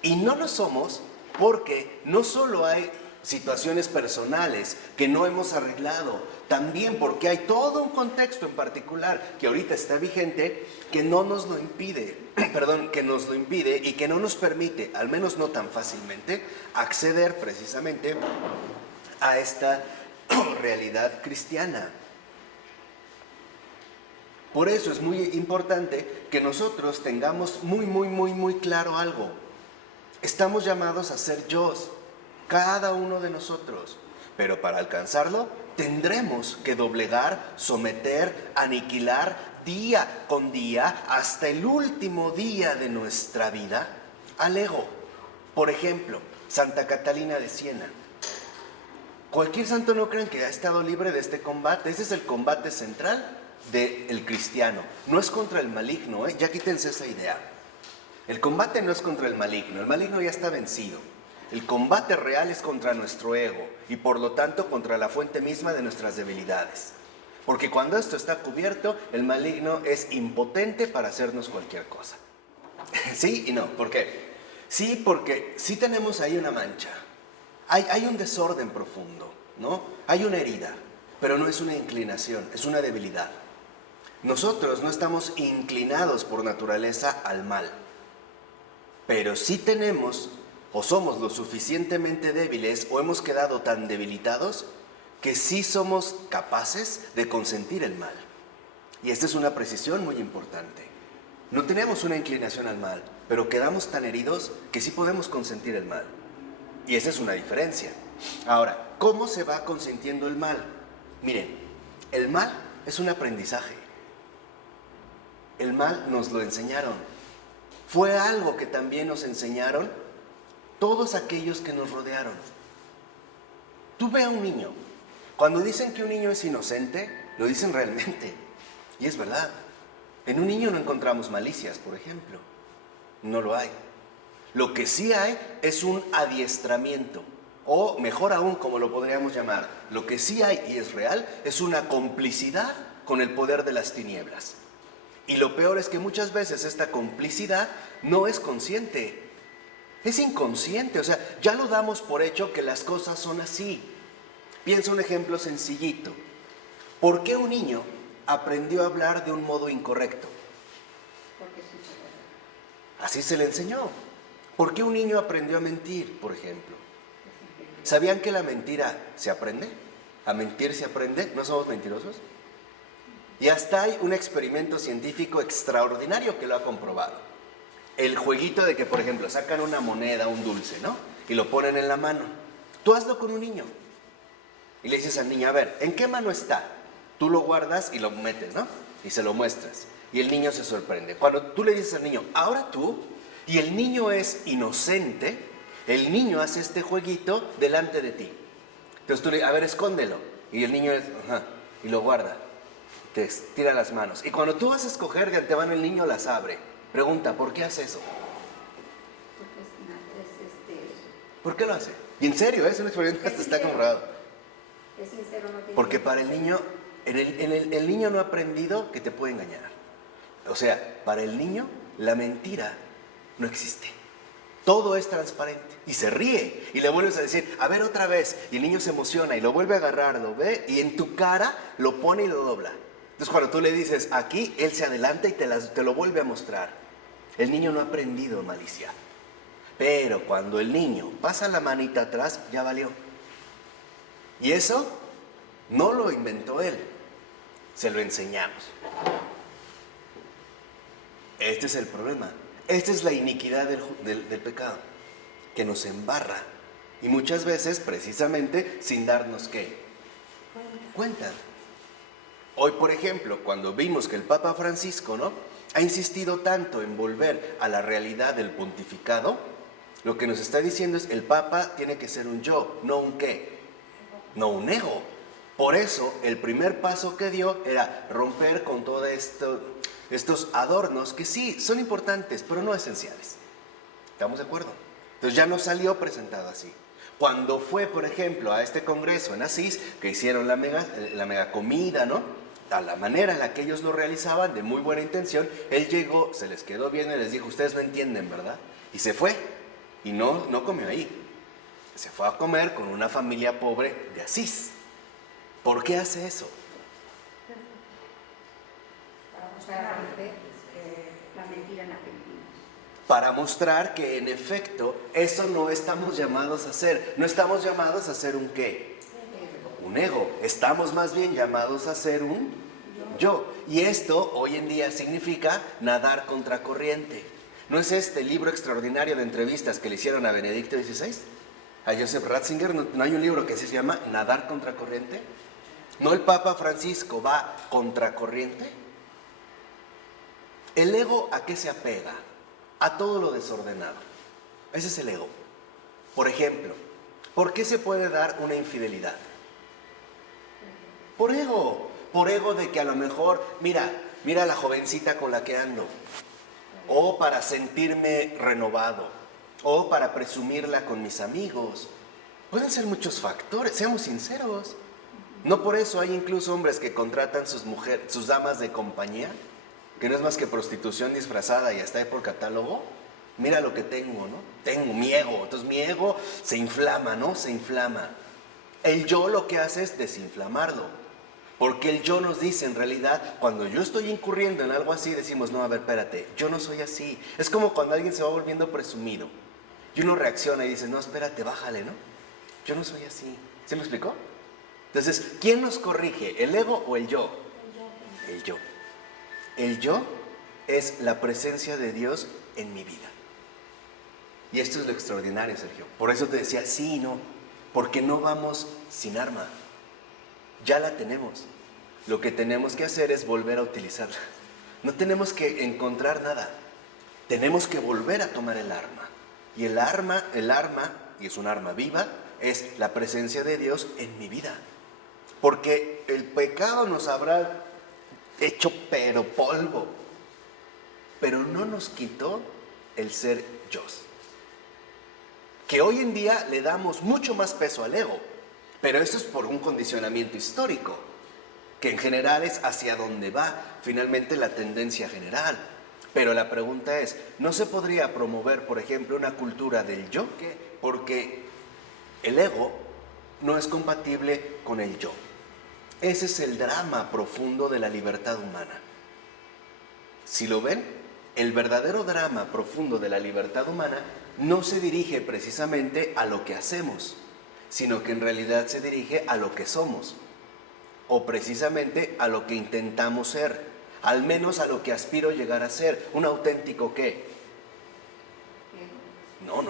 Y no lo somos porque no solo hay situaciones personales que no hemos arreglado, también porque hay todo un contexto en particular que ahorita está vigente que no nos lo impide, que nos lo impide y que no nos permite, al menos no tan fácilmente, acceder precisamente a esta realidad cristiana. Por eso es muy importante que nosotros tengamos muy claro algo. Estamos llamados a ser yos, cada uno de nosotros. Pero para alcanzarlo tendremos que doblegar, someter, aniquilar día con día hasta el último día de nuestra vida al ego. Por ejemplo, Santa Catalina de Siena. Cualquier santo no crean que ha estado libre de este combate. Ese es el combate central del cristiano. No es contra el maligno, ya quítense esa idea. El combate no es contra el maligno ya está vencido. El combate real es contra nuestro ego y por lo tanto contra la fuente misma de nuestras debilidades. Porque cuando esto está cubierto, el maligno es impotente para hacernos cualquier cosa. ¿Sí y no? ¿Por qué? Sí, porque sí tenemos ahí una mancha. Hay un desorden profundo, ¿no? Hay una herida, pero no es una inclinación, es una debilidad. Nosotros no estamos inclinados por naturaleza al mal, pero sí tenemos o somos lo suficientemente débiles o hemos quedado tan debilitados que sí somos capaces de consentir el mal. Y esta es una precisión muy importante. No tenemos una inclinación al mal, pero quedamos tan heridos que sí podemos consentir el mal. Y esa es una diferencia. Ahora, ¿cómo se va consintiendo el mal? Miren, el mal es un aprendizaje. El mal nos lo enseñaron. Fue algo que también nos enseñaron todos aquellos que nos rodearon. Tú ve a un niño. Cuando dicen que un niño es inocente, lo dicen realmente. Y es verdad. En un niño no encontramos malicias, por ejemplo. No lo hay. Lo que sí hay es un adiestramiento. O mejor aún, como lo podríamos llamar, lo que sí hay y es real es una complicidad con el poder de las tinieblas. Y lo peor es que muchas veces esta complicidad no es consciente. Es inconsciente, o sea, ya lo damos por hecho que las cosas son así. Piensa un ejemplo sencillito. ¿Por qué un niño aprendió a hablar de un modo incorrecto? Porque es un chocolate. Así se le enseñó. ¿Por qué un niño aprendió a mentir, por ejemplo? ¿Sabían que la mentira se aprende? ¿A mentir se aprende? ¿No somos mentirosos? Y hasta hay un experimento científico extraordinario que lo ha comprobado. El jueguito de que, por ejemplo, sacan una moneda, un dulce, ¿no? Y lo ponen en la mano. Tú hazlo con un niño. Y le dices al niño, a ver, ¿en qué mano está? Tú lo guardas y lo metes, ¿no? Y se lo muestras. Y el niño se sorprende. Cuando tú le dices al niño, ahora tú, y el niño es inocente, el niño hace este jueguito delante de ti. Entonces tú le dices, a ver, escóndelo. Y el niño es, y lo guarda. Te tira las manos. Y cuando tú vas a escoger de antemano, el niño las abre. Pregunta, ¿por qué hace eso? Porque ¿Por qué lo hace? Y en serio, es un experimento que está comprobado. es sincero, no tiene. Porque para el niño, el niño no ha aprendido que te puede engañar. O sea, para el niño, la mentira no existe. Todo es transparente. Y se ríe. Y le vuelves a decir, a ver otra vez. Y el niño se emociona y lo vuelve a agarrar, lo ve. Y en tu cara lo pone y lo dobla. Entonces cuando tú le dices aquí, él se adelanta y te lo vuelve a mostrar. El niño no ha aprendido malicia. Pero cuando el niño pasa la manita atrás, ya valió. Y eso no lo inventó él, se lo enseñamos. Este es el problema. Esta es la iniquidad del pecado, que nos embarra. Y muchas veces, precisamente, sin darnos ¿qué? Cuenta. Hoy, por ejemplo, cuando vimos que el Papa Francisco, ¿no?, ha insistido tanto en volver a la realidad del pontificado, lo que nos está diciendo es: el Papa tiene que ser un yo, no un qué, no un ego. Por eso, el primer paso que dio era romper con todo esto, estos adornos que sí, son importantes, pero no esenciales. ¿Estamos de acuerdo? Entonces ya no salió presentado así. Cuando fue, por ejemplo, a este congreso en Asís, que hicieron la mega comida, ¿no?, a la manera en la que ellos lo realizaban, de muy buena intención, él llegó, se les quedó bien y les dijo: ustedes no entienden, ¿verdad? Y se fue, y no comió ahí. Se fue a comer con una familia pobre de Asís. ¿Por qué hace eso? Para mostrar que en efecto eso no estamos llamados a hacer. No estamos llamados a ser un qué, un ego. Estamos más bien llamados a ser un yo. Y esto hoy en día significa nadar contracorriente. ¿No es este libro extraordinario de entrevistas que le hicieron a Benedicto XVI? A Joseph Ratzinger. ¿No hay un libro que se llama Nadar contracorriente? ¿No el Papa Francisco va contracorriente? ¿El ego a qué se apega? A todo lo desordenado. Ese es el ego. Por ejemplo, ¿por qué se puede dar una infidelidad? Por ego. Por ego de que a lo mejor, mira la jovencita con la que ando. O para sentirme renovado. O para presumirla con mis amigos. Pueden ser muchos factores, seamos sinceros. ¿No por eso hay incluso hombres que contratan sus damas de compañía? Que no es más que prostitución disfrazada y hasta ahí por catálogo. Mira lo que tengo, ¿no? Tengo mi ego. Entonces mi ego se inflama, ¿no? Se inflama. El yo lo que hace es desinflamarlo. Porque el yo nos dice, en realidad, cuando yo estoy incurriendo en algo así, decimos: no, a ver, espérate, yo no soy así. Es como cuando alguien se va volviendo presumido. Y uno reacciona y dice: no, espérate, bájale, ¿no? Yo no soy así. ¿Sí me explicó? Entonces, ¿quién nos corrige? ¿El ego o el yo? El yo. El yo es la presencia de Dios en mi vida. Y esto es lo extraordinario, Sergio. Por eso te decía, sí y no. Porque no vamos sin arma. Ya la tenemos. Lo que tenemos que hacer es volver a utilizarla. No tenemos que encontrar nada. Tenemos que volver a tomar el arma. Y el arma, y es un arma viva, es la presencia de Dios en mi vida. Porque el pecado nos habrá hecho pero polvo, pero no nos quitó el ser yo. Que hoy en día le damos mucho más peso al ego, pero eso es por un condicionamiento histórico, que en general es hacia donde va finalmente la tendencia general. Pero la pregunta es, ¿no se podría promover, por ejemplo, una cultura del yo? Porque el ego no es compatible con el yo. Ese es el drama profundo de la libertad humana. Si lo ven, el verdadero drama profundo de la libertad humana no se dirige precisamente a lo que hacemos, sino que en realidad se dirige a lo que somos, o precisamente a lo que intentamos ser, al menos a lo que aspiro llegar a ser. ¿Un auténtico qué? No,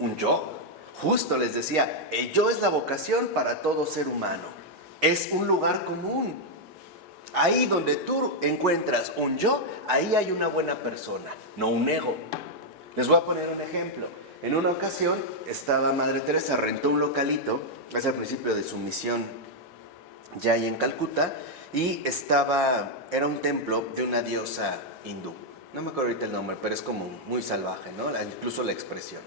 un yo. Justo les decía, el yo es la vocación para todo ser humano. Es un lugar común. Ahí donde tú encuentras un yo, ahí hay una buena persona, no un ego. Les voy a poner un ejemplo. En una ocasión estaba Madre Teresa, rentó un localito, es al principio de su misión ya ahí en Calcuta, y era un templo de una diosa hindú. No me acuerdo ahorita el nombre, pero es como muy salvaje, ¿no? Incluso la expresión.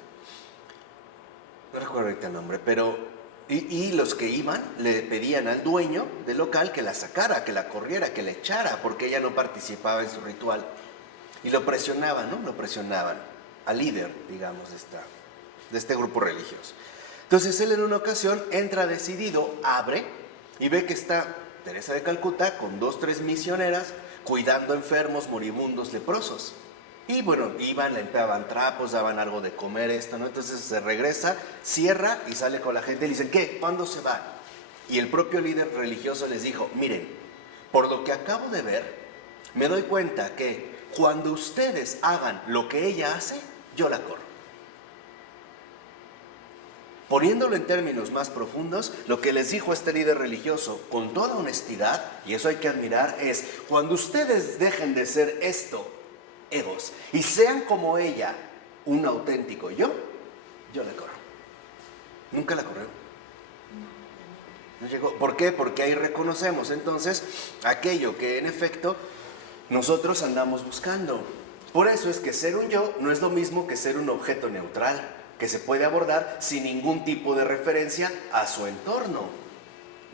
No recuerdo ahorita el nombre, pero... Y los que iban le pedían al dueño del local que la sacara, que la corriera, que la echara, porque ella no participaba en su ritual. Y lo presionaban, ¿no? Lo presionaban al líder, digamos, de este grupo religioso. Entonces él en una ocasión entra decidido, abre y ve que está Teresa de Calcuta con 2, 3 misioneras cuidando enfermos, moribundos, leprosos. Y bueno, iban, limpiaban trapos, daban algo de comer, ¿no? Entonces se regresa, cierra y sale con la gente y le dicen, ¿qué? ¿Cuándo se van? Y el propio líder religioso les dijo, miren, por lo que acabo de ver, me doy cuenta que cuando ustedes hagan lo que ella hace, yo la corro. Poniéndolo en términos más profundos, lo que les dijo este líder religioso con toda honestidad, y eso hay que admirar, es cuando ustedes dejen de ser esto, egos, y sean como ella, un auténtico yo la corro. Nunca la corrió. No llegó. ¿Por qué? Porque ahí reconocemos entonces aquello que en efecto nosotros andamos buscando. Por eso es que ser un yo no es lo mismo que ser un objeto neutral, que se puede abordar sin ningún tipo de referencia a su entorno.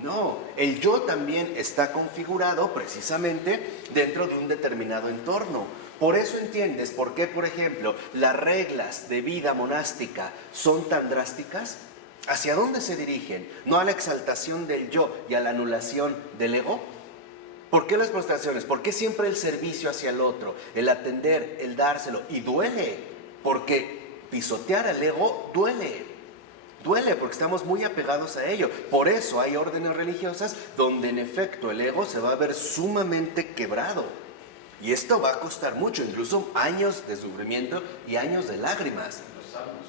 No, el yo también está configurado precisamente dentro de un determinado entorno. Por eso entiendes por qué, por ejemplo, las reglas de vida monástica son tan drásticas. ¿Hacia dónde se dirigen? ¿No a la exaltación del yo y a la anulación del ego? ¿Por qué las prostraciones? ¿Por qué siempre el servicio hacia el otro? El atender, el dárselo. Y duele, porque pisotear al ego duele. Duele porque estamos muy apegados a ello. Por eso hay órdenes religiosas donde en efecto el ego se va a ver sumamente quebrado. Y esto va a costar mucho, incluso años de sufrimiento y años de lágrimas. Los salmos.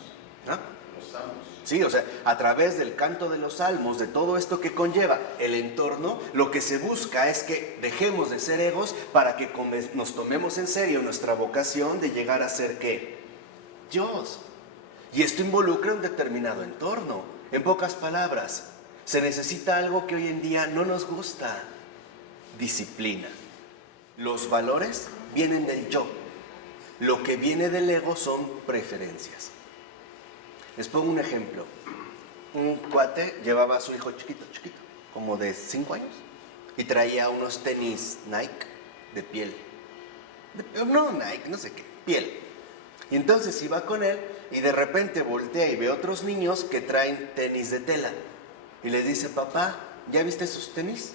¿Ah? Los salmos. Sí, o sea, a través del canto de los salmos, de todo esto que conlleva el entorno, lo que se busca es que dejemos de ser egos para que nos tomemos en serio nuestra vocación de llegar a ser ¿qué? Dios. Y esto involucra un determinado entorno. En pocas palabras, se necesita algo que hoy en día no nos gusta: disciplina. Los valores vienen del yo. Lo que viene del ego son preferencias. Les pongo un ejemplo. Un cuate llevaba a su hijo chiquito, como de 5 años, y traía unos tenis Nike de piel. No Nike, no sé qué, piel. Y entonces iba con él y de repente voltea y ve otros niños que traen tenis de tela. Y les dice, papá, ¿ya viste sus tenis?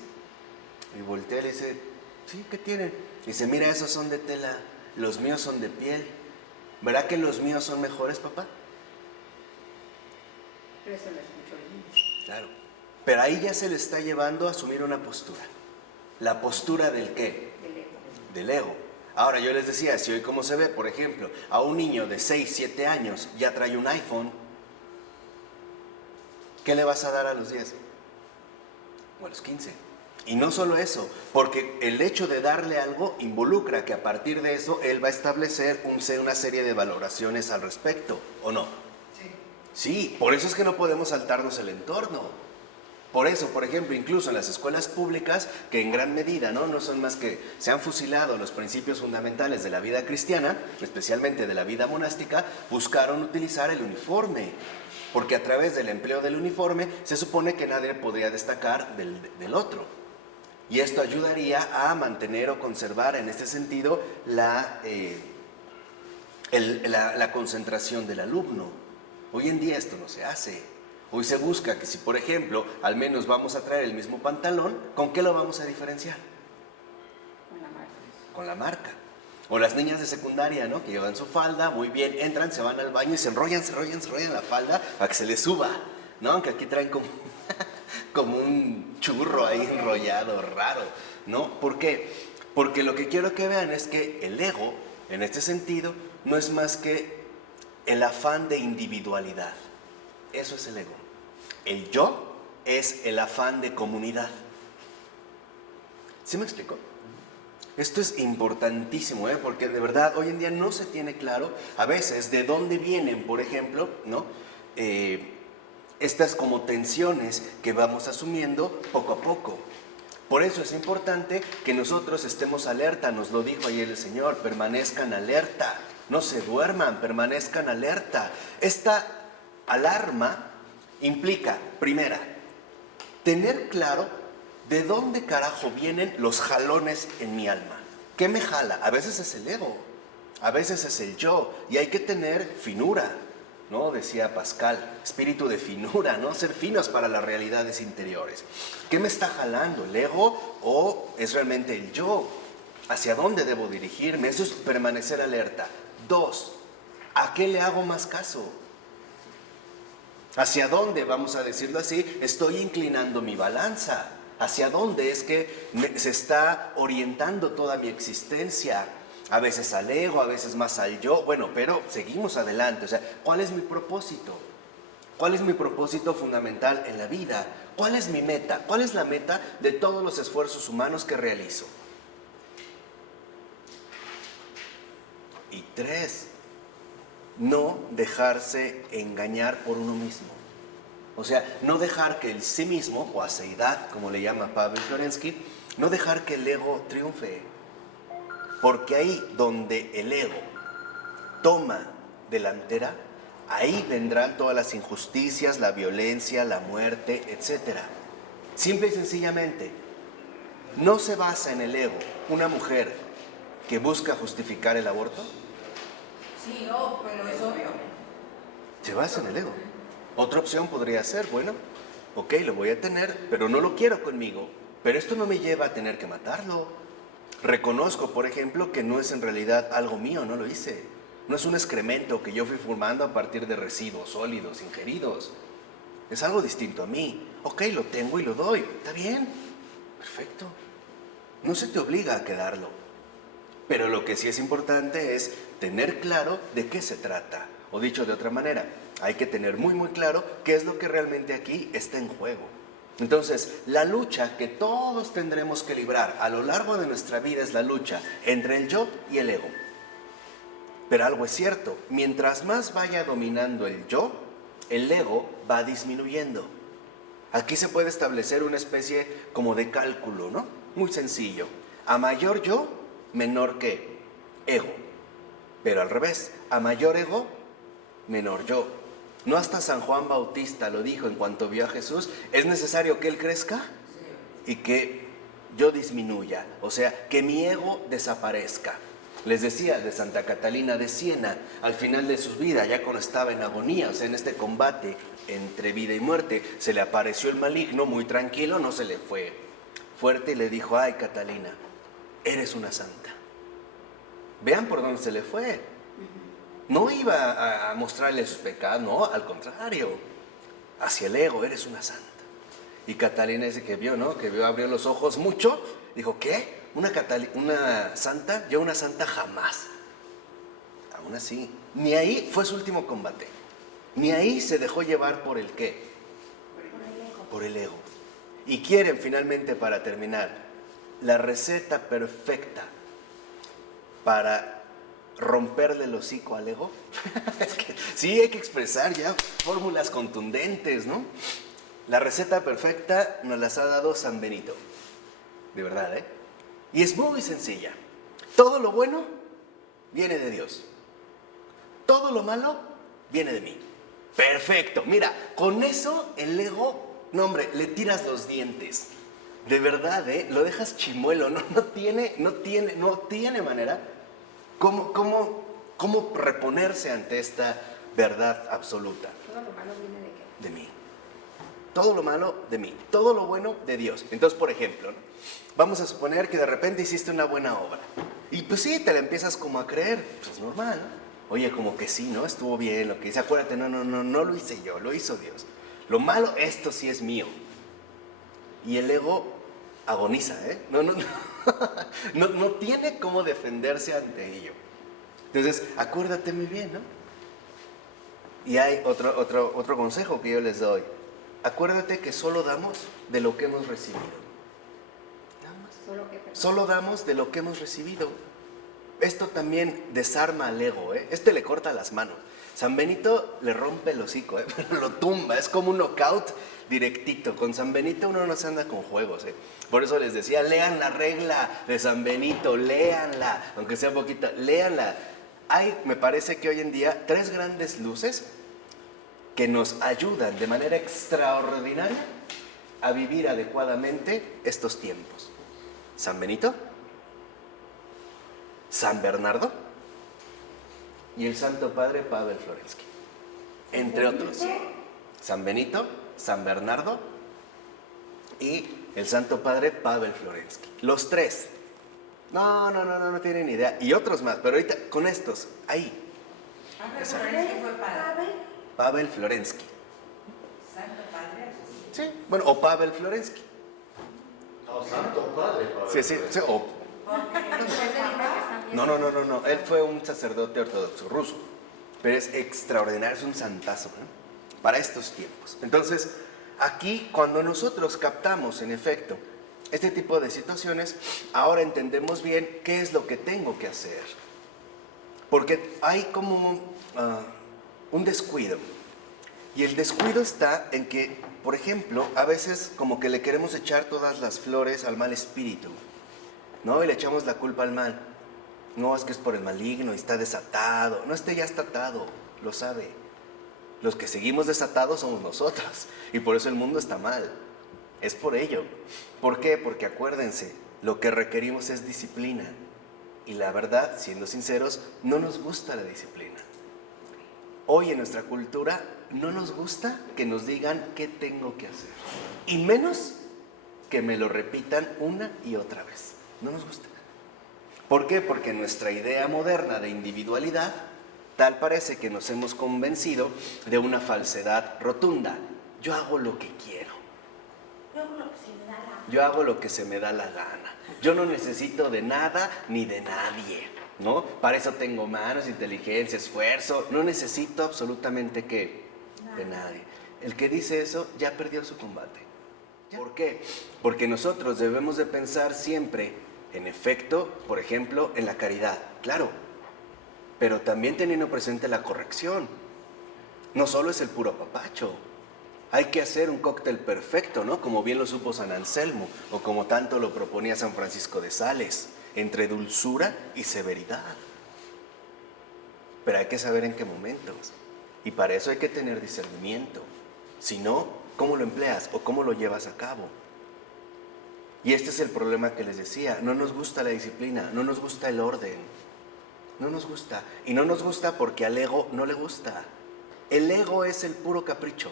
Y voltea y le dice, sí, ¿qué tienen? Y dice, mira, esos son de tela, los míos son de piel. ¿Verdad que los míos son mejores, papá? Pero eso lo escuchó el niño. Claro. Pero ahí ya se le está llevando a asumir una postura. ¿La postura del qué? Del ego. Del ego. Ahora yo les decía, si hoy como se ve, por ejemplo, a un niño de 6, 7 años ya trae un iPhone, ¿qué le vas a dar a los 10? O a los 15. Y no solo eso, porque el hecho de darle algo involucra que a partir de eso él va a establecer una serie de valoraciones al respecto, ¿o no? Sí, por eso es que no podemos saltarnos el entorno. Por eso, por ejemplo, incluso en las escuelas públicas, que en gran medida no son más que se han fusilado los principios fundamentales de la vida cristiana, especialmente de la vida monástica, buscaron utilizar el uniforme. Porque a través del empleo del uniforme se supone que nadie podría destacar del otro. Y esto ayudaría a mantener o conservar en este sentido la concentración del alumno. Hoy en día esto no se hace. Hoy se busca que si, por ejemplo, al menos vamos a traer el mismo pantalón, ¿con qué lo vamos a diferenciar? Con la marca. Con la marca. O las niñas de secundaria, ¿no? Que llevan su falda, muy bien, entran, se van al baño y se enrollan la falda para que se les suba, ¿no? Aunque aquí traen como un churro ahí enrollado, raro, ¿no? ¿Por qué? Porque lo que quiero que vean es que el ego, en este sentido, no es más que el afán de individualidad. Eso es el ego. El yo es el afán de comunidad. ¿Sí me explico? Esto es importantísimo, porque de verdad hoy en día no se tiene claro a veces de dónde vienen, por ejemplo, ¿no? Estas como tensiones que vamos asumiendo poco a poco. Por eso es importante que nosotros estemos alerta, nos lo dijo ayer el Señor, permanezcan alerta, no se duerman, permanezcan alerta. Esta alarma implica, primera, tener claro de dónde carajo vienen los jalones en mi alma. ¿Qué me jala? A veces es el ego, a veces es el yo, y hay que tener finura, ¿no? Decía Pascal, espíritu de finura, ¿no? Ser finos para las realidades interiores. ¿Qué me está jalando? ¿El ego o es realmente el yo? ¿Hacia dónde debo dirigirme? Eso es permanecer alerta. 2, ¿a qué le hago más caso? ¿Hacia dónde, vamos a decirlo así, estoy inclinando mi balanza? ¿Hacia dónde es que se está orientando toda mi existencia? A veces al ego, a veces más al yo. Bueno, pero seguimos adelante. O sea, ¿cuál es mi propósito? ¿Cuál es mi propósito fundamental en la vida? ¿Cuál es mi meta? ¿Cuál es la meta de todos los esfuerzos humanos que realizo? Y 3, no dejarse engañar por uno mismo. O sea, no dejar que el sí mismo, o aceidad, como le llama Pavel Florensky, no dejar que el ego triunfe. Porque ahí donde el ego toma delantera, ahí vendrán todas las injusticias, la violencia, la muerte, etc. Simple y sencillamente, ¿no se basa en el ego una mujer que busca justificar el aborto? Sí, no, pero es obvio. Se basa en el ego. Otra opción podría ser, bueno, ok, lo voy a tener, pero no lo quiero conmigo. Pero esto no me lleva a tener que matarlo. Reconozco, por ejemplo, que no es en realidad algo mío, no lo hice. No es un excremento que yo fui formando a partir de residuos sólidos ingeridos. Es algo distinto a mí. Ok, lo tengo y lo doy. Está bien, perfecto. No se te obliga a quedarlo. Pero lo que sí es importante es tener claro de qué se trata. O dicho de otra manera, hay que tener muy muy claro qué es lo que realmente aquí está en juego. Entonces, la lucha que todos tendremos que librar a lo largo de nuestra vida es la lucha entre el yo y el ego. Pero algo es cierto, mientras más vaya dominando el yo, el ego va disminuyendo. Aquí se puede establecer una especie como de cálculo, ¿no? Muy sencillo. A mayor yo, menor ¿qué? Ego. Pero al revés, a mayor ego, menor yo. ¿No hasta San Juan Bautista lo dijo en cuanto vio a Jesús? ¿Es necesario que él crezca? Y que yo disminuya, o sea, que mi ego desaparezca. Les decía de Santa Catalina de Siena, al final de su vida, ya cuando estaba en agonía, o sea, en este combate entre vida y muerte, se le apareció el maligno muy tranquilo, no se le fue fuerte y le dijo, ay Catalina, eres una santa. Vean por dónde se le fue. No iba a mostrarle sus pecados, no, al contrario, hacia el ego, eres una santa. Y Catalina ese que vio, ¿no? Que vio, abrió los ojos mucho, dijo, ¿qué? ¿Una santa? Yo una santa jamás. Aún así, ni ahí fue su último combate. Ni ahí se dejó llevar por el qué. Por el ego. Y quieren finalmente, para terminar, la receta perfecta para romperle el hocico al ego. Es que sí, hay que expresar ya fórmulas contundentes, ¿no? La receta perfecta nos las ha dado San Benito. De verdad, ¿eh? Y es muy sencilla. Todo lo bueno viene de Dios. Todo lo malo viene de mí. Perfecto. Mira, con eso el ego, no hombre, le tiras los dientes. De verdad, ¿eh? Lo dejas chimuelo. No tiene manera. ¿Cómo reponerse ante esta verdad absoluta? Todo lo malo viene de qué. De mí. Todo lo malo de mí. Todo lo bueno de Dios. Entonces, por ejemplo, ¿no? Vamos a suponer que de repente hiciste una buena obra. Y pues sí, te la empiezas como a creer. Pues es normal, ¿no? Oye, como que sí, ¿no? Estuvo bien lo que hice. Acuérdate, no lo hice yo, lo hizo Dios. Lo malo, esto sí es mío. Y el ego agoniza, ¿eh? No tiene cómo defenderse ante ello. Entonces, acuérdate muy bien, ¿no? Y hay otro consejo que yo les doy. Acuérdate que solo damos de lo que hemos recibido. Solo damos de lo que hemos recibido. Esto también desarma al ego, ¿eh? Este le corta las manos. San Benito le rompe el hocico, ¿eh? Lo tumba, es como un knockout directito. Con San Benito uno no se anda con juegos, ¿eh? Por eso les decía, lean la regla de San Benito, léanla, aunque sea poquita, léanla. Hay, me parece que hoy en día, 3 grandes luces que nos ayudan de manera extraordinaria a vivir adecuadamente estos tiempos. San Benito, San Bernardo y el Santo Padre Pavel Florensky, entre otros. San Benito, San Bernardo y el Santo Padre Pavel Florensky. Los 3 No tienen ni idea. Y otros más, pero ahorita con estos, ahí, Pablo Florensky fue padre. Pavel Florensky. Santo Padre. Sí, bueno, o Pavel Florensky. No, Santo Padre. Sí, o... Porque después del libro que están viendo. No, él fue un sacerdote ortodoxo ruso, pero es extraordinario, es un santazo, ¿eh? Para estos tiempos. Entonces, aquí cuando nosotros captamos, en efecto, este tipo de situaciones, ahora entendemos bien qué es lo que tengo que hacer. Porque hay como un descuido. Y el descuido está en que, por ejemplo, a veces como que le queremos echar todas las flores al mal espíritu, ¿no? Y le echamos la culpa al mal. No, es que es por el maligno y está desatado. No, ya está atado, lo sabe. Los que seguimos desatados somos nosotros. Y por eso el mundo está mal. Es por ello. ¿Por qué? Porque acuérdense, lo que requerimos es disciplina. Y la verdad, siendo sinceros, no nos gusta la disciplina. Hoy en nuestra cultura no nos gusta que nos digan qué tengo que hacer. Y menos que me lo repitan una y otra vez. No nos gusta. ¿Por qué? Porque nuestra idea moderna de individualidad, tal parece que nos hemos convencido de una falsedad rotunda. Yo hago lo que quiero. Yo hago lo que se me da la gana. Yo hago lo que se me da la gana. Yo no necesito de nada ni de nadie, ¿no? Para eso tengo manos, inteligencia, esfuerzo. No necesito absolutamente ¿qué? De nadie. El que dice eso ya perdió su combate. ¿Por qué? Porque nosotros debemos de pensar siempre, en efecto, por ejemplo, en la caridad. Claro, pero también teniendo presente la corrección. No solo es el puro papacho. Hay que hacer un cóctel perfecto, ¿no? Como bien lo supo San Anselmo, o como tanto lo proponía San Francisco de Sales, entre dulzura y severidad. Pero hay que saber en qué momentos. Y para eso hay que tener discernimiento. Si no, ¿cómo lo empleas o cómo lo llevas a cabo? Y este es el problema que les decía. No nos gusta la disciplina, no nos gusta el orden. No nos gusta. Y no nos gusta porque al ego no le gusta. El ego es el puro capricho.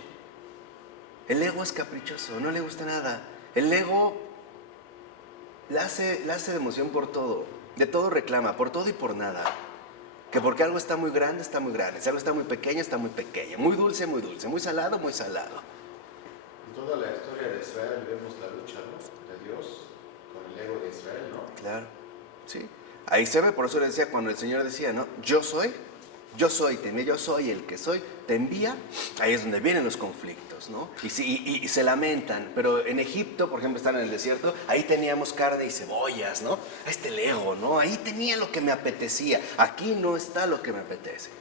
El ego es caprichoso, no le gusta nada. El ego la hace de emoción por todo. De todo reclama, por todo y por nada. Que porque algo está muy grande, está muy grande. Si algo está muy pequeño, está muy pequeño. Muy dulce, muy dulce. Muy salado, muy salado. En toda la historia de Israel vemos la lucha, ¿no? De Dios con el ego de Israel, ¿no? Claro, sí. Ahí se ve, por eso le decía, cuando el Señor decía, ¿no? Yo soy, yo soy el que soy, te envía. Ahí es donde vienen los conflictos, ¿no? Y se lamentan. Pero en Egipto, por ejemplo, están en el desierto, ahí teníamos carne y cebollas, ¿no? Ahí está el ego, ¿no? Ahí tenía lo que me apetecía. Aquí no está lo que me apetece,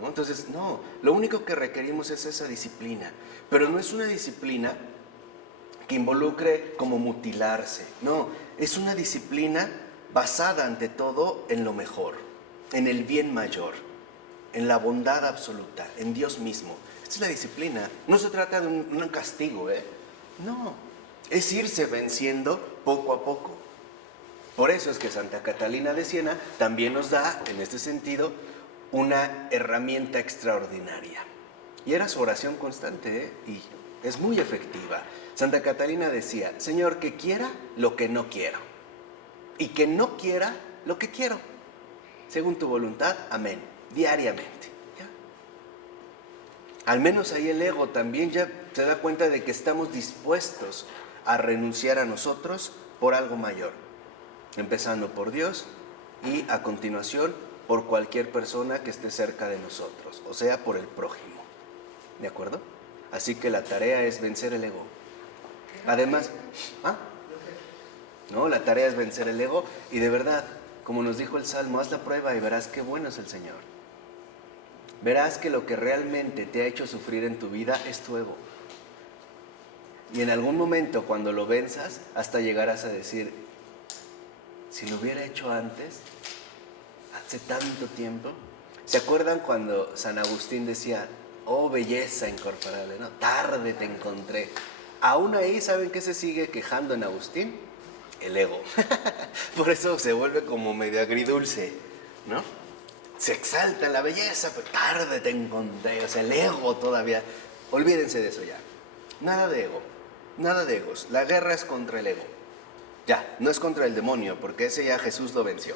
¿no? Entonces, no, lo único que requerimos es esa disciplina. Pero no es una disciplina que involucre como mutilarse. No, es una disciplina basada ante todo en lo mejor, en el bien mayor, en la bondad absoluta, en Dios mismo. Esta es la disciplina. No se trata de un castigo, ¿eh? No, es irse venciendo poco a poco. Por eso es que Santa Catalina de Siena también nos da, en este sentido, una herramienta extraordinaria. Y era su oración constante, ¿eh? Y es muy efectiva. Santa Catalina decía, Señor, que quiera lo que no quiero, y que no quiera lo que quiero. Según tu voluntad, amén. Diariamente. ¿Ya? Al menos ahí el ego también ya se da cuenta de que estamos dispuestos a renunciar a nosotros por algo mayor. Empezando por Dios y a continuación por cualquier persona que esté cerca de nosotros, o sea, por el prójimo. ¿De acuerdo? Así que la tarea es vencer el ego. Además, no, la tarea es vencer el ego y de verdad, como nos dijo el Salmo, haz la prueba y verás qué bueno es el Señor. Verás que lo que realmente te ha hecho sufrir en tu vida es tu ego. Y en algún momento cuando lo venzas, hasta llegarás a decir, si lo hubiera hecho antes, hace tanto tiempo. ¿Se acuerdan cuando San Agustín decía, oh belleza incorporable, ¿no? Tarde te encontré. Aún ahí, ¿saben qué se sigue quejando en Agustín? El ego. Por eso se vuelve como medio agridulce, ¿no? Se exalta la belleza, pero tarde te encontré. O sea, el ego todavía. Olvídense de eso ya. Nada de ego. Nada de egos. La guerra es contra el ego. Ya, no es contra el demonio, porque ese ya Jesús lo venció.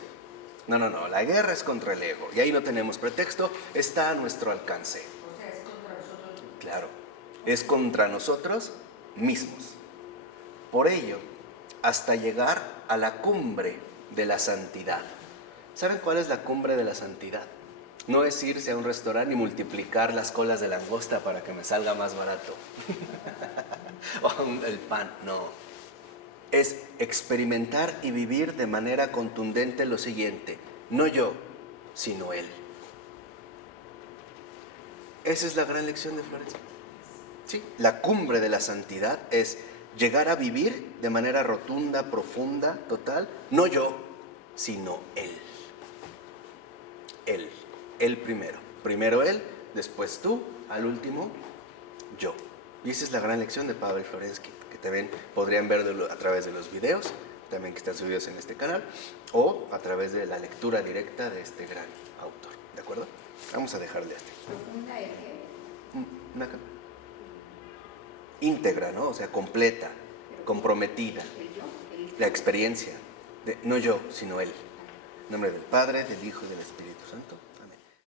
No, la guerra es contra el ego. Y ahí no tenemos pretexto, está a nuestro alcance. O sea, es contra nosotros. Claro, es contra nosotros mismos. Por ello, hasta llegar a la cumbre de la santidad. ¿Saben cuál es la cumbre de la santidad? No es irse a un restaurante y multiplicar las colas de langosta para que me salga más barato. O el pan, no. Es experimentar y vivir de manera contundente lo siguiente: no yo, sino Él. Esa es la gran lección de Florencia. Sí, la cumbre de la santidad es llegar a vivir de manera rotunda, profunda, total, no yo, sino Él. Él primero. Primero Él, después tú, al último, yo. Y esa es la gran lección de Pavel Florensky, que también podrían verlo a través de los videos, también que están subidos en este canal, o a través de la lectura directa de este gran autor. ¿De acuerdo? Vamos a dejarle este. ¿Profunda es qué? Una íntegra, ¿no? O sea, completa, comprometida. ¿El yo? La experiencia, de, no yo, sino Él. En nombre del Padre, del Hijo y del Espíritu Santo.